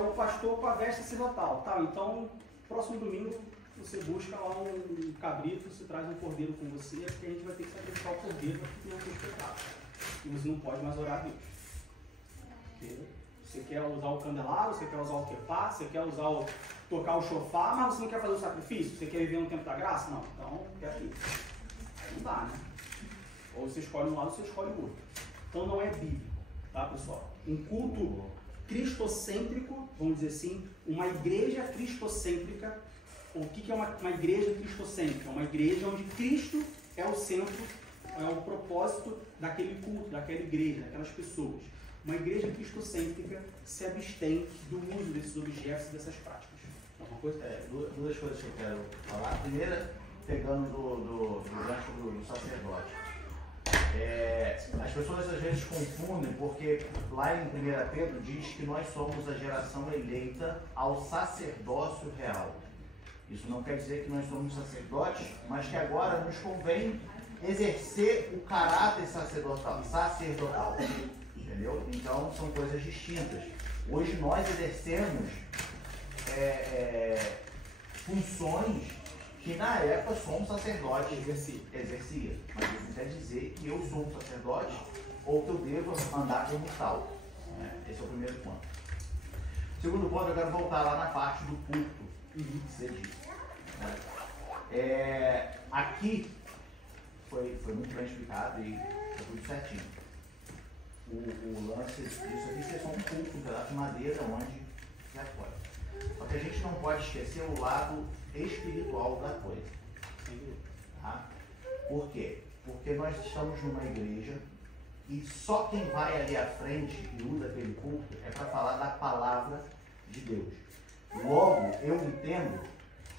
o pastor com a veste sacerdotal. Tá, então, próximo domingo, você busca lá um cabrito, você traz um cordeiro com você, porque a gente vai ter que sacrificar o cordeiro para que não seja pecado. E você não pode mais orar a Deus. Porque você quer usar o candelabro, você quer usar o quepá, você quer tocar o chofar, mas você não quer fazer o sacrifício? Você quer viver no tempo da graça? Não, então, peraí. Aí não dá, né? Ou você escolhe um lado ou você escolhe o outro. Então não é bíblico, tá, pessoal? Um culto cristocêntrico, vamos dizer assim, uma igreja cristocêntrica. O que é uma igreja cristocêntrica? Uma igreja onde Cristo é o centro, é o propósito daquele culto, daquela igreja, daquelas pessoas. Uma igreja cristocêntrica se abstém do uso desses objetos e dessas práticas. Alguma coisa? Duas coisas que eu quero falar. A primeira, pegando do gancho do sacerdote. As pessoas às vezes confundem, porque lá em 1 Pedro diz que nós somos a geração eleita ao sacerdócio real. Isso não quer dizer que nós somos sacerdotes, mas que agora nos convém exercer o caráter sacerdotal. Entendeu? Então são coisas distintas. Hoje nós exercemos funções que na época só um sacerdote exercia. Mas isso não quer dizer que eu sou um sacerdote ou que eu devo andar como tal. Esse é o primeiro ponto. Segundo ponto, eu quero voltar lá na parte do culto. Você disse. Aqui foi muito bem explicado e foi tudo certinho. O lance disso aqui é só um culto, um pedaço de madeira onde se apoia. Só que a gente não pode esquecer o lado espiritual da coisa. Tá? Por quê? Porque nós estamos numa igreja e só quem vai ali à frente e usa aquele púlpito é para falar da palavra de Deus. Logo, eu entendo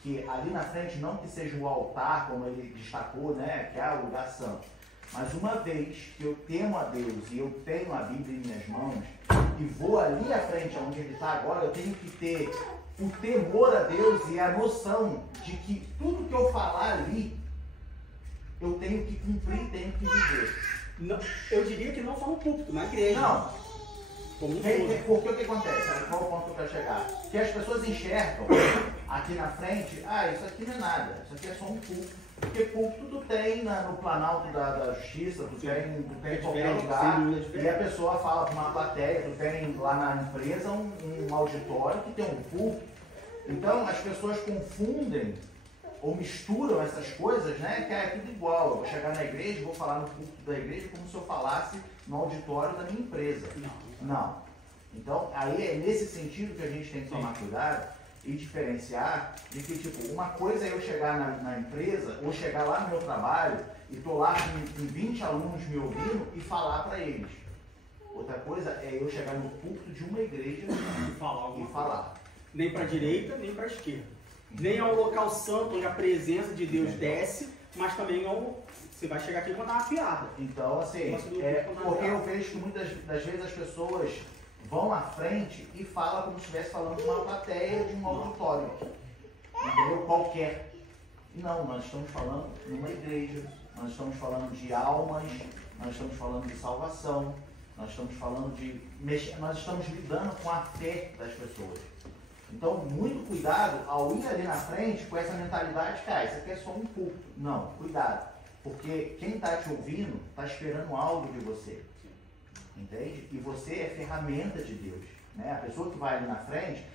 que ali na frente, não que seja o altar, como ele destacou, né, que é o lugar santo, mas uma vez que eu temo a Deus e eu tenho a Bíblia em minhas mãos e vou ali à frente, onde ele está agora, eu tenho que ter o temor a Deus e a noção de que tudo que eu falar ali, eu tenho que cumprir, tenho que viver. Não, eu diria que não só no púlpito, na igreja. Não. Porque o que acontece? Qual é o ponto que eu quero chegar? Que as pessoas enxergam aqui na frente, isso aqui não é nada, isso aqui é só um púlpito. Porque púlpito tu tem no Planalto da Justiça, tu tem em qualquer lugar, e a pessoa fala para uma plateia, tu tem lá na empresa um auditório que tem um púlpito. Então as pessoas confundem ou misturam essas coisas, né? Que é tudo igual. Eu vou chegar na igreja, vou falar no púlpito da igreja como se eu falasse no auditório da minha empresa. Não. Então, aí é nesse sentido que a gente tem que tomar cuidado e diferenciar de que, tipo, uma coisa é eu chegar na empresa ou chegar lá no meu trabalho e tô lá com 20 alunos me ouvindo e falar para eles. Outra coisa é eu chegar no púlpito de uma igreja e falar. Nem para a direita, nem para a esquerda. Nem ao local santo onde a presença de Deus desce, mas também você vai chegar aqui e contar uma piada. Então, assim, porque eu vejo que muitas das vezes as pessoas vão à frente e falam como se estivesse falando de uma plateia, de um auditório. Entendeu? Qualquer. Não, nós estamos falando de uma igreja, nós estamos falando de almas, nós estamos falando de salvação, nós estamos falando nós estamos lidando com a fé das pessoas. Então, muito cuidado ao ir ali na frente com essa mentalidade que isso aqui é só um púlpito. Não, cuidado. Porque quem está te ouvindo está esperando algo de você. Entende? E você é ferramenta de Deus. Né? A pessoa que vai ali na frente,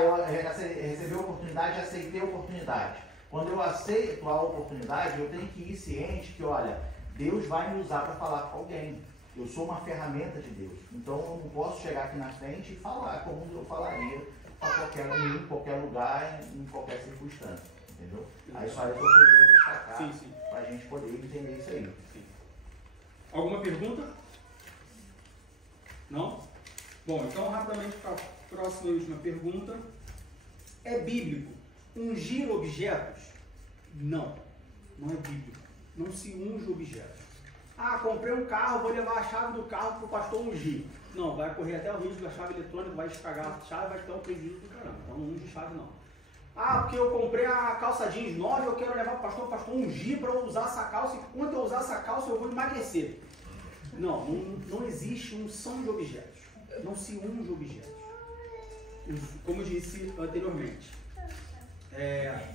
eu recebi a oportunidade, aceitei a oportunidade. Quando eu aceito a oportunidade, eu tenho que ir ciente que, olha, Deus vai me usar para falar com alguém. Eu sou uma ferramenta de Deus. Então, eu não posso chegar aqui na frente e falar como eu falaria em qualquer lugar, em qualquer circunstância, entendeu? Aí só eu queria destacar para a gente poder entender isso aí. Sim. Alguma pergunta? Não? Bom, então rapidamente para a próxima e última pergunta. É bíblico ungir objetos? Não, não é bíblico. Não se unge objetos. Comprei um carro, vou levar a chave do carro para o pastor ungir. Não, vai correr até o risco da chave eletrônica, vai estragar a chave, vai ter um prejuízo do caramba. Então não unge chave não. Porque eu comprei a calça jeans nova, eu quero levar para o pastor ungir para eu usar essa calça, e quando eu usar essa calça eu vou emagrecer. Não existe unção de objetos. Não se unge objetos. Como eu disse anteriormente,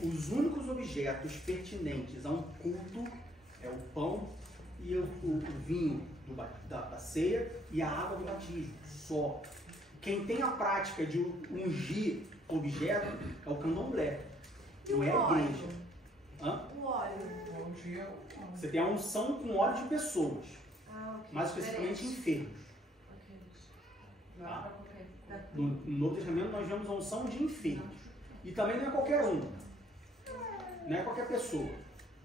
os únicos objetos pertinentes a um culto é o pão e o vinho da ceia e a água do batismo, só. Quem tem a prática de ungir objeto é o candomblé, não é a igreja. O óleo. Você tem a unção com óleo de pessoas, mais especificamente enfermos. Tá? No Novo Testamento nós vemos a unção de enfermos. E também não é qualquer um, não é qualquer pessoa.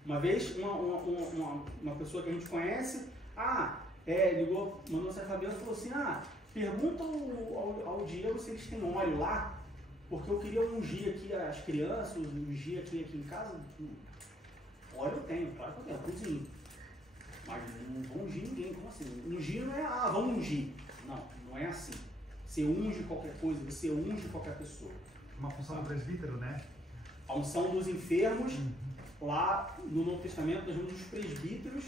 Uma vez, uma pessoa que a gente conhece, ligou, mandou mensagem Fabiano e falou assim, pergunta ao Diego se eles têm óleo lá, porque eu queria ungir aqui as crianças, ungir aqui em casa. Óleo eu tenho, claro que eu tenho, eu cozinho. Mas não vou ungir ninguém, como assim? Ungir não é, vamos ungir. Não é assim. Você unge qualquer coisa, você unge qualquer pessoa. Uma função do presbítero, né? A unção dos enfermos, lá no Novo Testamento, nós vemos os presbíteros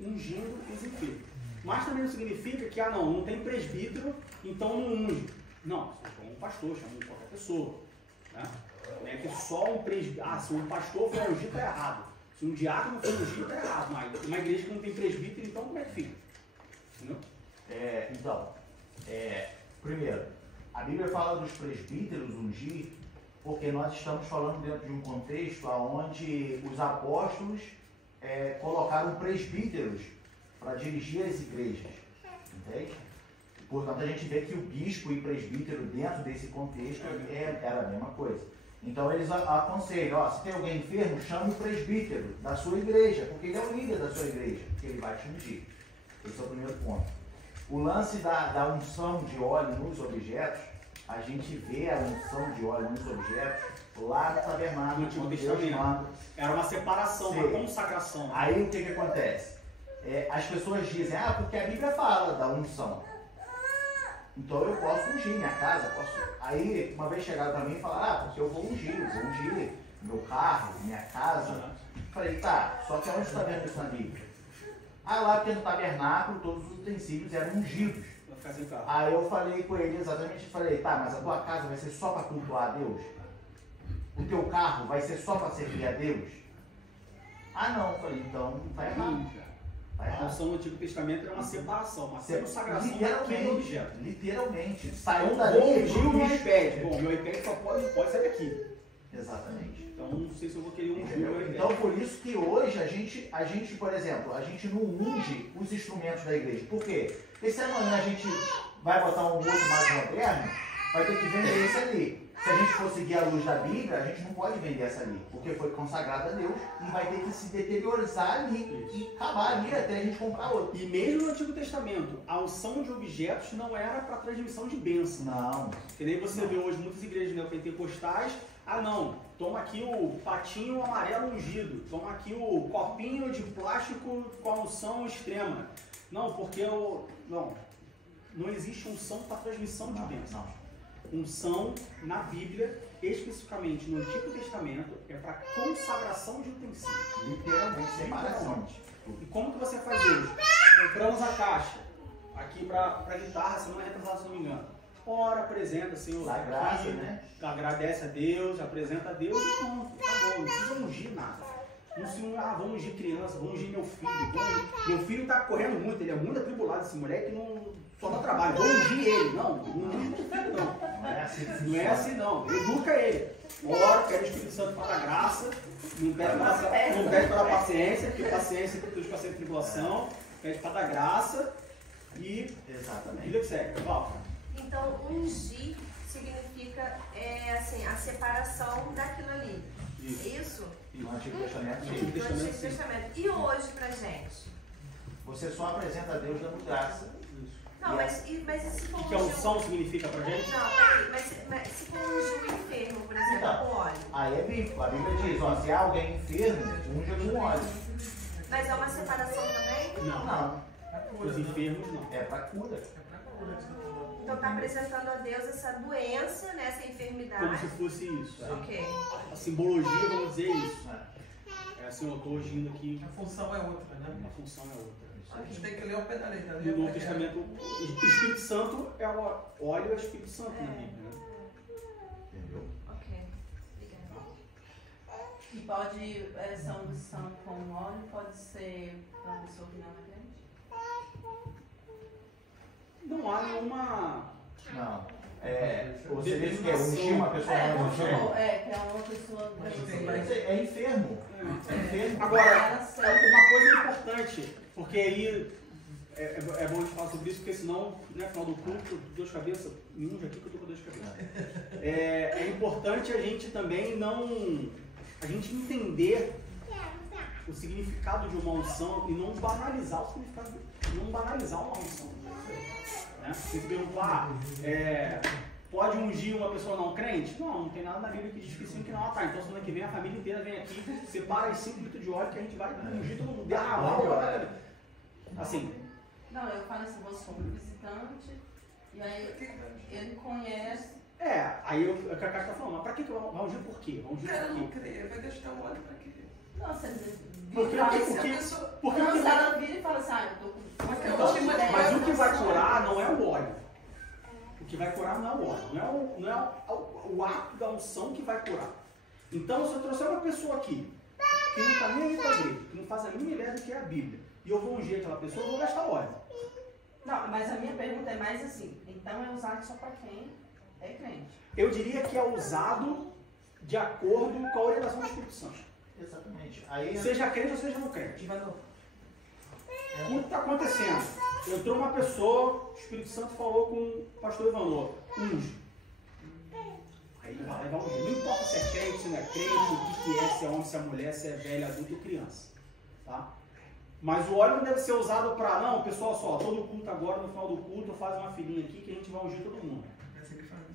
ungindo os enfermos. Mas também não significa que, não tem presbítero, então não unge. Não, você chama um pastor, chama qualquer pessoa. Né? Não é que só um presbítero, se um pastor for ungir, está errado. Se um diácono for ungir, está errado. Mas uma igreja que não tem presbítero, então como é que fica? Entendeu? Primeiro, a Bíblia fala dos presbíteros ungir, porque nós estamos falando dentro de um contexto onde os apóstolos colocaram presbíteros para dirigir as igrejas, entende? Portanto, a gente vê que o bispo e presbítero dentro desse contexto era a mesma coisa. Então, eles aconselham, se tem alguém enfermo, chame o presbítero da sua igreja, porque ele é o líder da sua igreja, que ele vai te ungir. Esse é o primeiro ponto. O lance da unção de óleo nos objetos, a gente vê a unção de óleo nos objetos lá no tabernáculo, No Antigo quando Deus Testamento. manda. Era uma separação, Sim. uma consagração. Aí o que acontece? As pessoas dizem, porque a Bíblia fala da unção. Então eu posso ungir minha casa, posso. Aí uma vez chegaram para mim e falaram, porque eu vou ungir meu carro, minha casa. Falei, tá, só que onde está vendo isso na Bíblia? Lá porque no tabernáculo todos os utensílios eram ungidos. Aí eu falei com ele exatamente, falei, tá, mas a tua casa vai ser só para cultuar a Deus? O teu carro vai ser só para servir a Deus? Não, falei, então tá errado. A unção no Antigo Testamento era uma separação, uma consagração daquele objeto. Literalmente. Saiu Então, dali. bom, ungir o meu iPad. Bom, meu iPad só pode sair daqui. Exatamente. Então, não sei se eu vou querer ungir o meu iPad. Então, por isso que hoje a gente, por exemplo, a gente não unge os instrumentos da igreja. Por quê? Porque se amanhã a gente vai botar um outro mais moderno, vai ter que vender esse ali. Se a gente for seguir a luz da Bíblia, a gente não pode vender essa ali, porque foi consagrada a Deus e vai ter que se deteriorizar ali e acabar ali até a gente comprar outro. E mesmo no Antigo Testamento, a unção de objetos não era para transmissão de bênção. Não. Que nem você vê hoje muitas igrejas neopentecostais, não, toma aqui o patinho amarelo ungido, toma aqui o copinho de plástico com a unção extrema. Não, porque não existe unção para transmissão de bênção. Não. Unção na Bíblia, especificamente no Antigo Testamento, é para consagração de utensílios. Literalmente, separação. E como que você faz hoje? Compramos a caixa aqui para guitarra, semana retrasada, se não me engano. Ora, apresenta, Senhor. Dá graça, né? Agradece a Deus, apresenta a Deus e pronto. Acabou, não precisa ungir nada. Não se vamos ungir criança, vamos ungir meu filho. Meu filho está correndo muito, ele é muito atribulado, esse moleque só dá trabalho. Vou ungir ele. Não unge o filho, não. Não é assim. Não é assim, não. Educa ele. Ora, pede o Espírito Santo para dar graça. Não pede para dar paciência, porque paciência é dos pacientes de tribulação. Pede para dar graça e. Exatamente. Vida que segue. Então, ungir significa a separação daquilo ali. Isso. É isso? No Antigo Testamento, No Antigo sim. Do Antigo Testamento. E hoje pra gente? Você só apresenta a Deus dando graça. Não, mas e se for O que a unção significa pra gente? Não, peraí, mas se for ungir o enfermo, por exemplo, Então, com óleo. Aí é bíblico. A Bíblia diz, se há alguém enfermo, unja com óleo. Mas é uma separação também? Não. Os enfermos não. É para cura. Então está apresentando a Deus essa doença, né, essa enfermidade. Como se fosse isso. Ok. A simbologia, vamos dizer isso. É assim, eu estou ungindo aqui. A função é outra, né? A função é outra. A gente tem que ler o pé da letra. No Novo Testamento, o Espírito Santo é o óleo, é o Espírito Santo na Bíblia. Né? Entendeu? Ok. Obrigada. E pode, essa unção com óleo pode ser para uma pessoa que não é crente? Não há nenhuma. Não. Você diz que é ungir uma pessoa não é que é uma pessoa É enfermo. É enfermo. Agora, uma coisa importante, porque aí é bom a gente falar sobre isso, porque senão, no final do culto, dor de cabeça, me unge aqui que eu tô com dor de cabeça. É importante a gente também a gente entender o significado de uma unção e não banalizar o significado, não banalizar uma unção. Né? Você se perguntar, pode ungir uma pessoa não crente? Não tem nada na Bíblia que diz que sim, que não. Tá, então semana que vem a família inteira vem aqui, separa as 5 litros de óleo que a gente vai ungir todo mundo. Assim. Não, eu falo assim, você como visitante, e aí ele conhece. Aí o que a Cacá está falando, mas pra que vai ungir por quê? Vai ungir Cara, por não quê? crê, vai gastar o óleo pra quê? Nossa, Porque não, se ela vira e fala assim, eu tô com. Mas o que vai curar não é o óleo. O que vai curar não é o óleo. Não é o ato da unção que vai curar. Então, se eu trouxer uma pessoa aqui, que não está nem aí com a igreja, que não faz a mínima ideia do que é a Bíblia, e eu vou ungir aquela pessoa, eu vou gastar óleo. Não, mas a minha pergunta é mais assim, então é usado só para quem é crente? Eu diria que é usado de acordo com a orientação do Espírito Santo. Exatamente. Aí, seja crente ou seja não crente. O que está acontecendo? Entrou uma pessoa, o Espírito Santo falou com o pastor Ivanor, unge. Aí ele vai ungir. Não importa se é crente, se não é crente, o que é, se é homem, se é mulher, se é velho, adulto ou criança. Tá? Mas o óleo não deve ser usado para, não, pessoal, só, todo culto agora, no final do culto, faz uma filinha aqui que a gente vai ungir todo mundo.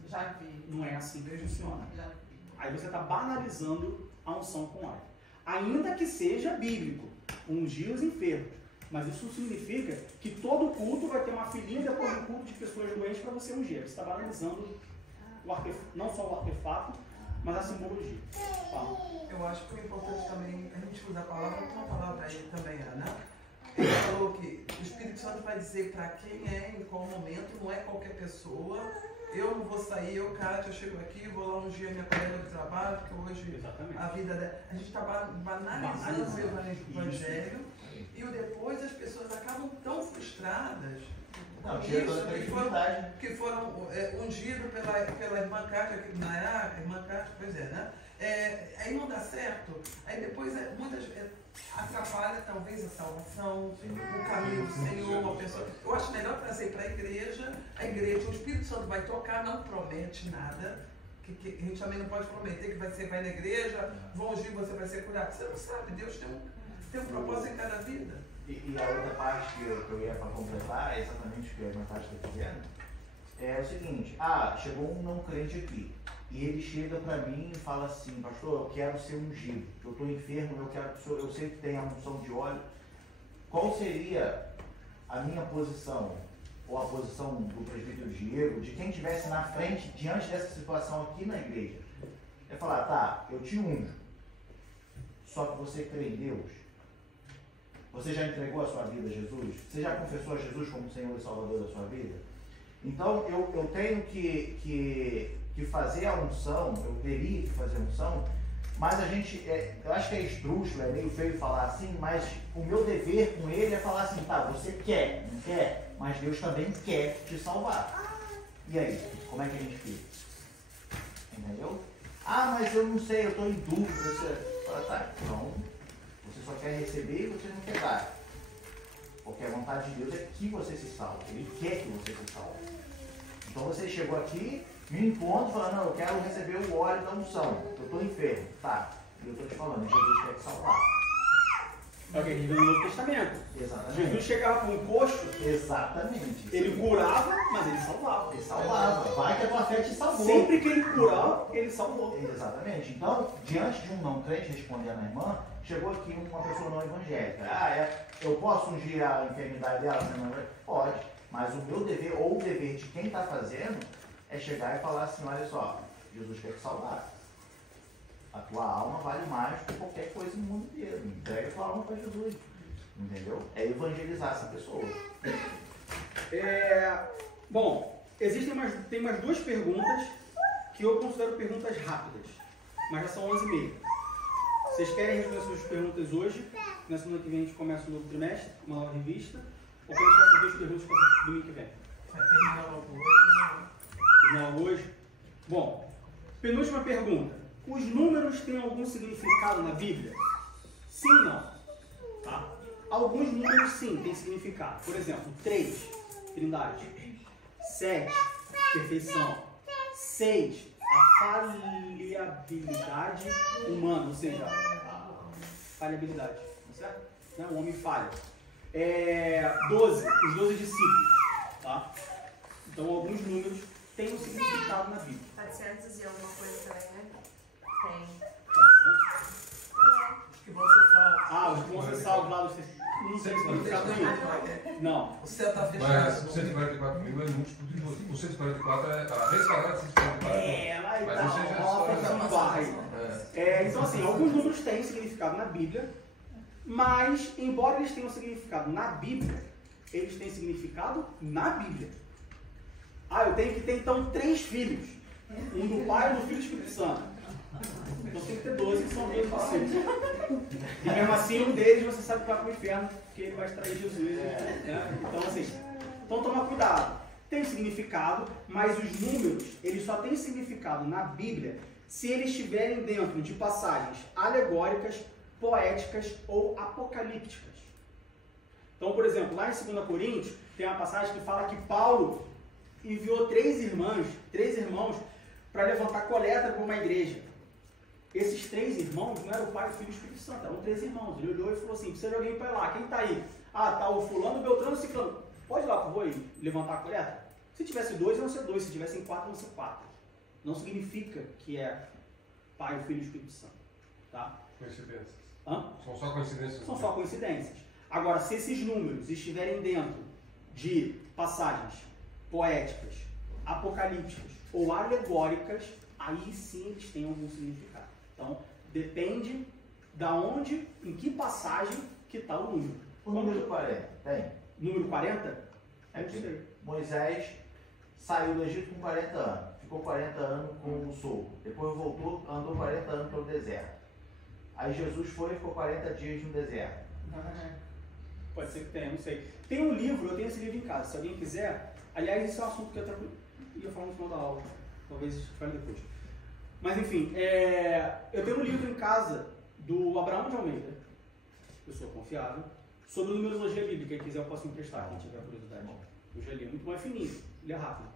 Já vi. Não é assim que funciona. Já vi. Aí você está banalizando a unção com óleo. Ainda que seja bíblico, ungir os enfermos. Mas isso não significa que todo culto vai ter uma filinha depois do culto de pessoas doentes para você ungir. Você está banalizando não só o artefato, mas a simbologia. Fala. Eu acho que é importante também a gente usar a palavra como uma palavra aí também, Ana. Ele falou que o Espírito Santo vai dizer para quem é, em qual momento, não é qualquer pessoa. Eu não vou sair, Kátia, eu chego aqui, vou lá ungir a minha colega de trabalho, porque hoje a vida dela. A gente está banalizando o Evangelho e depois as pessoas acabam tão frustradas. Não, que foram ungidos pela irmã Kátia, que na Iraque, irmã Kátia, pois é, né? Aí não dá certo, aí depois muitas atrapalha talvez a salvação, o caminho do Senhor, a pessoa. Eu acho melhor trazer para a igreja, o Espírito Santo vai tocar, não promete nada, que a gente também não pode prometer que você vai na igreja, vão ungir, você vai ser curado. Você não sabe, Deus tem um propósito em cada vida. E a outra parte que eu ia para completar, é exatamente o que a irmã Kátia está dizendo, é o seguinte: chegou um não crente aqui, e ele chega para mim e fala assim, pastor, eu quero ser ungido, eu estou enfermo, eu sei que tem a unção de óleo. Qual seria a minha posição, ou a posição do presbítero Diego, de quem estivesse na frente, diante dessa situação aqui na igreja? É falar, tá, eu te unjo, só que você crê em Deus? Você já entregou a sua vida a Jesus? Você já confessou a Jesus como Senhor e Salvador da sua vida? Então, eu tenho que fazer a unção, eu teria que fazer a unção, mas a gente, eu acho que é esdrúxulo, é meio feio falar assim, mas o meu dever com ele é falar assim, tá, você quer, não quer, mas Deus também quer te salvar. E aí, como é que a gente fica? Entendeu? Mas eu não sei, eu estou em dúvida. Você fala, tá, então, você só quer receber e você não quer dar. Porque a vontade de Deus é que você se salve, Ele quer que você se salve. Então você chegou aqui, me encontro falando, não, eu quero receber o óleo da unção, eu estou enfermo. Tá, e eu estou te falando, Jesus quer te salvar. É o que a gente viu no Novo Testamento. Exatamente. Jesus chegava com um coxo, exatamente. Ele curava, mas ele salvava. Ele salvava. Vai que a tua fé te salvou. Sempre que ele curava, ele salvou. Exatamente. Então, diante de um não crente respondendo a irmã, chegou aqui uma pessoa não evangélica. Eu posso ungir a enfermidade dela? Não, pode. Mas o meu dever, ou o dever de quem está fazendo, é chegar e falar assim, olha só, Jesus quer te salvar. A tua alma vale mais que qualquer coisa no mundo inteiro. Entrega a tua alma para Jesus. Entendeu? É evangelizar essa pessoa. Bom, tem mais duas perguntas que eu considero perguntas rápidas. Mas já são 11h30. Vocês querem responder suas perguntas hoje? Na semana que vem a gente começa um novo trimestre, uma nova revista. Ou querem fazer duas perguntas para o domingo que vem? Vai terminar logo hoje, né? Terminar logo hoje? Bom, penúltima pergunta. Os números têm algum significado na Bíblia? Sim e não. Tá? Alguns números sim têm significado. Por exemplo, 3, Trindade. 7, perfeição. 6, a falhabilidade humana, ou seja, a falhabilidade. Tá certo? Né? O homem falha. 12, os 12 discípulos. Tá? Então, alguns números têm um significado na Bíblia. 400 e alguma coisa também, né? Tem. 400? Os que vão ser salvos. Os que vão ser salvos lá dos... Não sei se vão ter. Não. O céu está fechado. Mas o 144 mil é múltiplo de 12. O 144 é a raiz quadrada de 144. Lá e mas tal. isso já é então, assim, alguns números têm significado na Bíblia, mas, embora eles tenham significado na Bíblia, eles têm significado na Bíblia. Eu tenho que ter, então, 3 filhos. Um do Pai, um do Filho e do Espírito Santo. Então tem que ter 12, que são 12 discípulos. E mesmo assim, um deles você sabe que vai para o inferno, porque ele vai extrair Jesus. Né? Então, assim, toma cuidado. Tem significado, mas os números, eles só têm significado na Bíblia se eles estiverem dentro de passagens alegóricas, poéticas ou apocalípticas. Então, por exemplo, lá em 2 Coríntios, tem uma passagem que fala que Paulo enviou 3 irmãos para levantar coleta para uma igreja. Esses 3 irmãos não eram o Pai, o Filho e o Espírito Santo, eram 3 irmãos. Ele olhou e falou assim, precisa de alguém para ir lá, quem está aí? Ah, tá o fulano, o Beltrano e o Ciclano. Pode ir lá, por favor, e levantar a coleta? Se tivesse 2, iam ser 2, se tivessem 4, iam ser 4. Não significa que é Pai, o Filho e o Espírito Santo. Tá? Coincidências. Hã? São só coincidências? São só coincidências. Agora, se esses números estiverem dentro de passagens poéticas, apocalípticas ou alegóricas, aí sim eles têm algum significado. Então, depende da onde, em que passagem que está o número. O número 40, tem? Número 40? É que Moisés saiu do Egito com 40 anos. Ficou 40 anos com o sogro. Depois voltou, andou 40 anos pelo deserto. Aí Jesus foi e ficou 40 dias no deserto. Pode ser que tenha, não sei. Tem um livro, eu tenho esse livro em casa, se alguém quiser. Aliás, esse é um assunto que eu ia falar no final da aula. Talvez eu fale depois. Mas enfim, eu tenho um livro em casa do Abraão de Almeida, pessoa confiável, sobre numerologia bíblica. Quem quiser eu posso emprestar, quem tiver curiosidade. Eu já li, muito mais fininho, ele é rápido.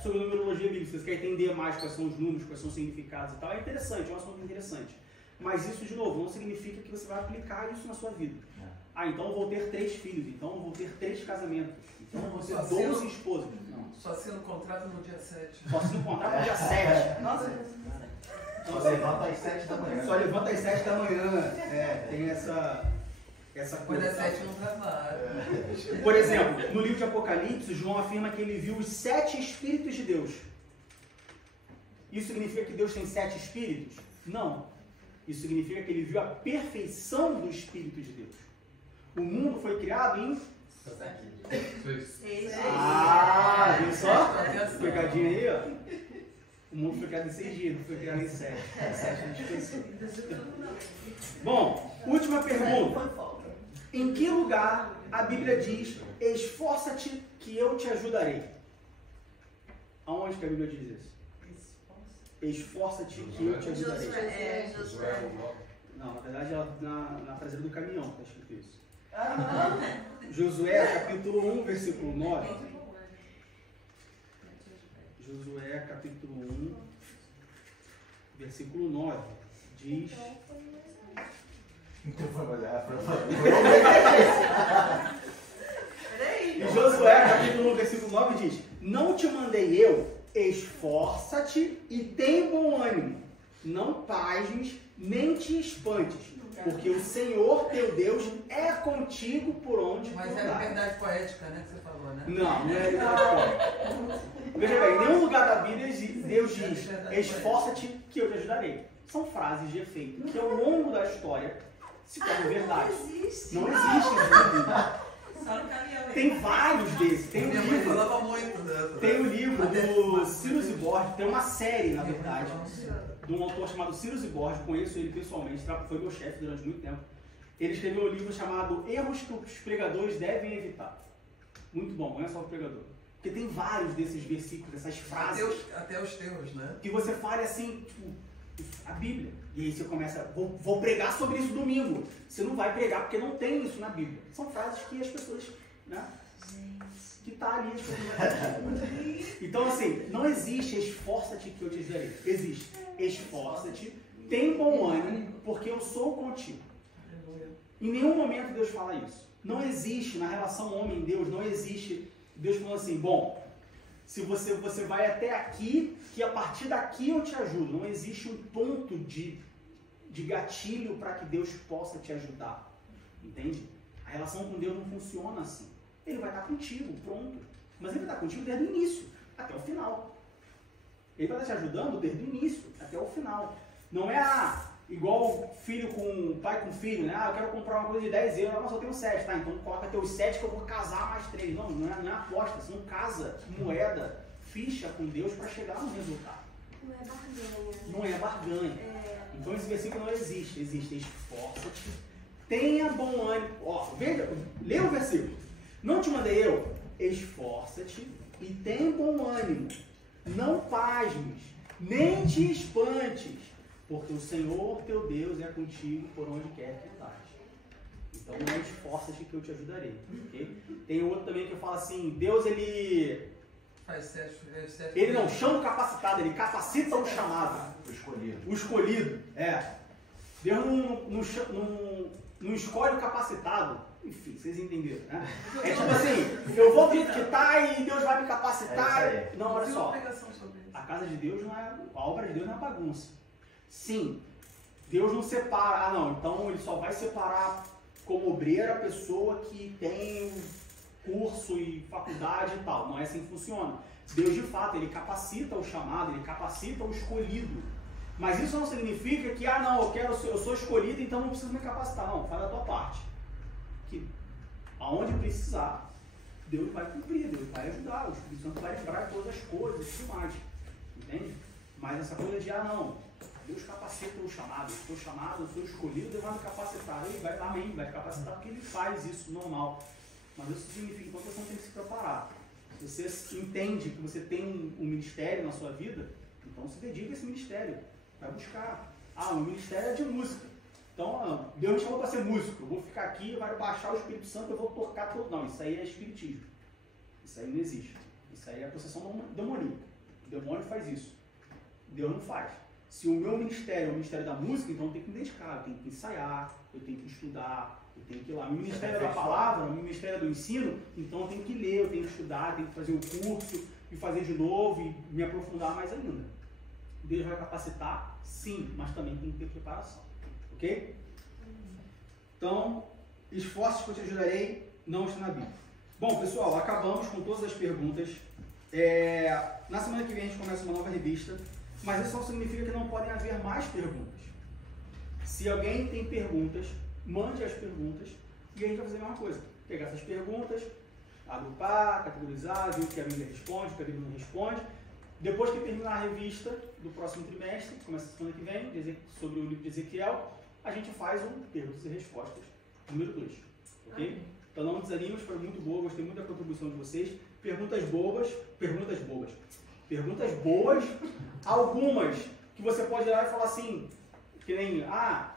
Sobre numerologia bíblica, se você quer entender mais quais são os números, quais são os significados e tal, é interessante, é um assunto interessante. Mas isso, de novo, não significa que você vai aplicar isso na sua vida. Então eu vou ter 3 filhos, então eu vou ter 3 casamentos, então eu vou ter 12 esposas. Não. Só assina o contrato no dia 7. Só assina o contrato no dia 7. Nossa, Só levanta às 7 da manhã. Só levanta às 7 da manhã. Tem essa Depois das 7 não trabalha. Por exemplo, no livro de Apocalipse, João afirma que ele viu os 7 Espíritos de Deus. Isso significa que Deus tem 7 Espíritos? Não. Isso significa que ele viu a perfeição do Espírito de Deus. O mundo foi criado em... 6. Ah, viu só? Pegadinha aí, ó. O mundo foi criado em 6 dias, não foi criado em 7. 7 a gente esqueceu. Bom, última pergunta. Em que lugar a Bíblia diz, esforça-te que eu te ajudarei? Aonde que a Bíblia diz isso? Esforça-te que eu te ajudarei. Josué. Não, na verdade é na traseira do caminhão que está escrito isso. Josué, capítulo 1, versículo 9. Josué, capítulo 1, versículo 9, diz... E Josué, capítulo 1, versículo 9, diz: não te mandei eu, esforça-te e tem bom ânimo, não pasmes, nem te espantes, porque o Senhor teu Deus é contigo por onde tu Mas é a verdade poética, né, que você falou, né? Não é verdade poética. Veja bem, em nenhum lugar da Bíblia Deus diz, esforça-te que eu te ajudarei. São frases de efeito que ao longo da história se tornam verdade. Não existe Tem vários desses. Tem Minha mãe falava muito dessa. Tem o livro do Ciro Zibordi, tem uma série, na verdade, de um autor chamado Ciro Zibordi, conheço ele pessoalmente, foi meu chefe durante muito tempo. Ele escreveu um livro chamado Erros que os pregadores devem evitar. Muito bom, não é só o pregador. Porque tem vários desses versículos, dessas frases. Até os teus, né? Que você fale assim, tipo, a Bíblia. E aí você começa, vou pregar sobre isso domingo. Você não vai pregar porque não tem isso na Bíblia. São frases que as pessoas, né? Que tá ali. As pessoas... Então assim, não existe esforça-te que eu te ajudarei. Existe esforça-te, tem bom ânimo, porque eu sou contigo. Em nenhum momento Deus fala isso. Não existe, na relação homem-Deus, não existe Deus falando assim, bom, se você vai até aqui, que a partir daqui eu te ajudo. Não existe um ponto de gatilho para que Deus possa te ajudar. Entende? A relação com Deus não funciona assim. Ele vai estar contigo, pronto. Mas ele vai estar contigo desde o início até o final. Ele vai estar te ajudando desde o início até o final. Não é igual filho com pai com filho, né? Eu quero comprar uma coisa de 10 euros, mas só tenho 7, tá? Então coloca teus 7 que eu vou casar mais 3. Não é aposta, você não casa moeda, ficha com Deus para chegar no resultado. Não é barganha. Não é barganha. Então esse versículo não existe. Existe esforça-te, tenha bom ânimo. Ó, veja, lê o versículo. Não te mandei eu? Esforça-te e tenha bom ânimo. Não pasmes, nem te espantes, porque o Senhor teu Deus é contigo por onde quer que estás. Então não esforça-te que eu te ajudarei. Okay? Tem outro também que fala assim, Deus ele Faz sete. Ele não chama o capacitado, ele capacita o chamado. O escolhido. O escolhido, Deus não escolhe o capacitado. Enfim, vocês entenderam, né? É tipo assim, eu vou acreditar e Deus vai me capacitar. Não, olha só. A casa de Deus não é. A obra de Deus não é bagunça. Sim, Deus não separa. Não, então ele só vai separar como obreiro a pessoa que tem curso e faculdade e tal. Não é assim que funciona. Deus, de fato, ele capacita o chamado, ele capacita o escolhido. Mas isso não significa que, não, eu sou escolhido, então não preciso me capacitar. Não, faz a tua parte. Que aonde precisar, Deus vai cumprir, Deus vai ajudar, o Espírito Santo vai lembrar todas as coisas e tudo mais. Entende? Mas essa coisa de, não, Deus capacita o chamado, eu sou chamado, eu sou escolhido, Deus vai me capacitar. Ele vai, amém, vai capacitar porque ele faz isso normal. Mas isso significa que a pessoa tem que se preparar. Se você entende que você tem um ministério na sua vida, então se dedica a esse ministério. Vai buscar. O meu ministério é de música. Então, Deus me chamou para ser músico. Eu vou ficar aqui, vai baixar o Espírito Santo, eu vou tocar todo. Não, isso aí é espiritismo. Isso aí não existe. Isso aí é a possessão demoníaca. O demônio faz isso. Deus não faz. Se o meu ministério é o ministério da música, então eu tenho que me dedicar, eu tenho que ensaiar, eu tenho que estudar, eu tenho que ir lá. O ministério da palavra, o ministério do ensino, então eu tenho que ler, eu tenho que estudar, eu tenho que fazer o curso, e fazer de novo, e me aprofundar mais ainda. Deus vai capacitar, sim, mas também tem que ter preparação. Ok? Então, esforços que eu te ajudarei não está na Bíblia. Bom, pessoal, acabamos com todas as perguntas. Na semana que vem a gente começa uma nova revista, mas isso não significa que não podem haver mais perguntas. Se alguém tem perguntas, mande as perguntas e a gente vai fazer a mesma coisa. Pegar essas perguntas, agrupar, categorizar, ver o que a Bíblia responde, o que a Bíblia não responde. Depois que terminar a revista do próximo trimestre, que começa a semana que vem, sobre o livro de Ezequiel, a gente faz um perguntas e respostas número 2. Ok? Então não desanime, foi muito boa, gostei muito da contribuição de vocês. Perguntas boas, algumas que você pode ir lá e falar assim, que nem,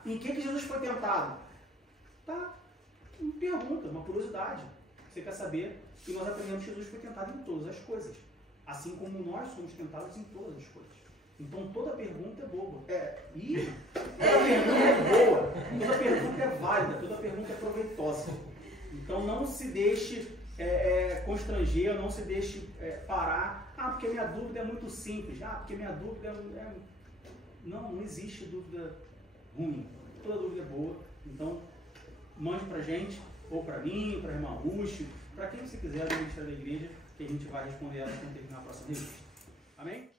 em que Jesus foi tentado? Tá, uma pergunta, uma curiosidade. Você quer saber? E nós aprendemos que Jesus foi tentado em todas as coisas, assim como nós somos tentados em todas as coisas. Então toda pergunta é boa. Toda pergunta é boa, toda pergunta é válida, toda pergunta é proveitosa. Então não se deixe constranger, não se deixe parar. Porque minha dúvida é muito simples. Porque minha dúvida é... Não existe dúvida ruim. Toda dúvida é boa. Então mande pra gente, ou pra mim, pra irmã Ruth, pra quem você quiser do Ministério da Igreja, que a gente vai responder elas quando terminar a próxima revista. Amém?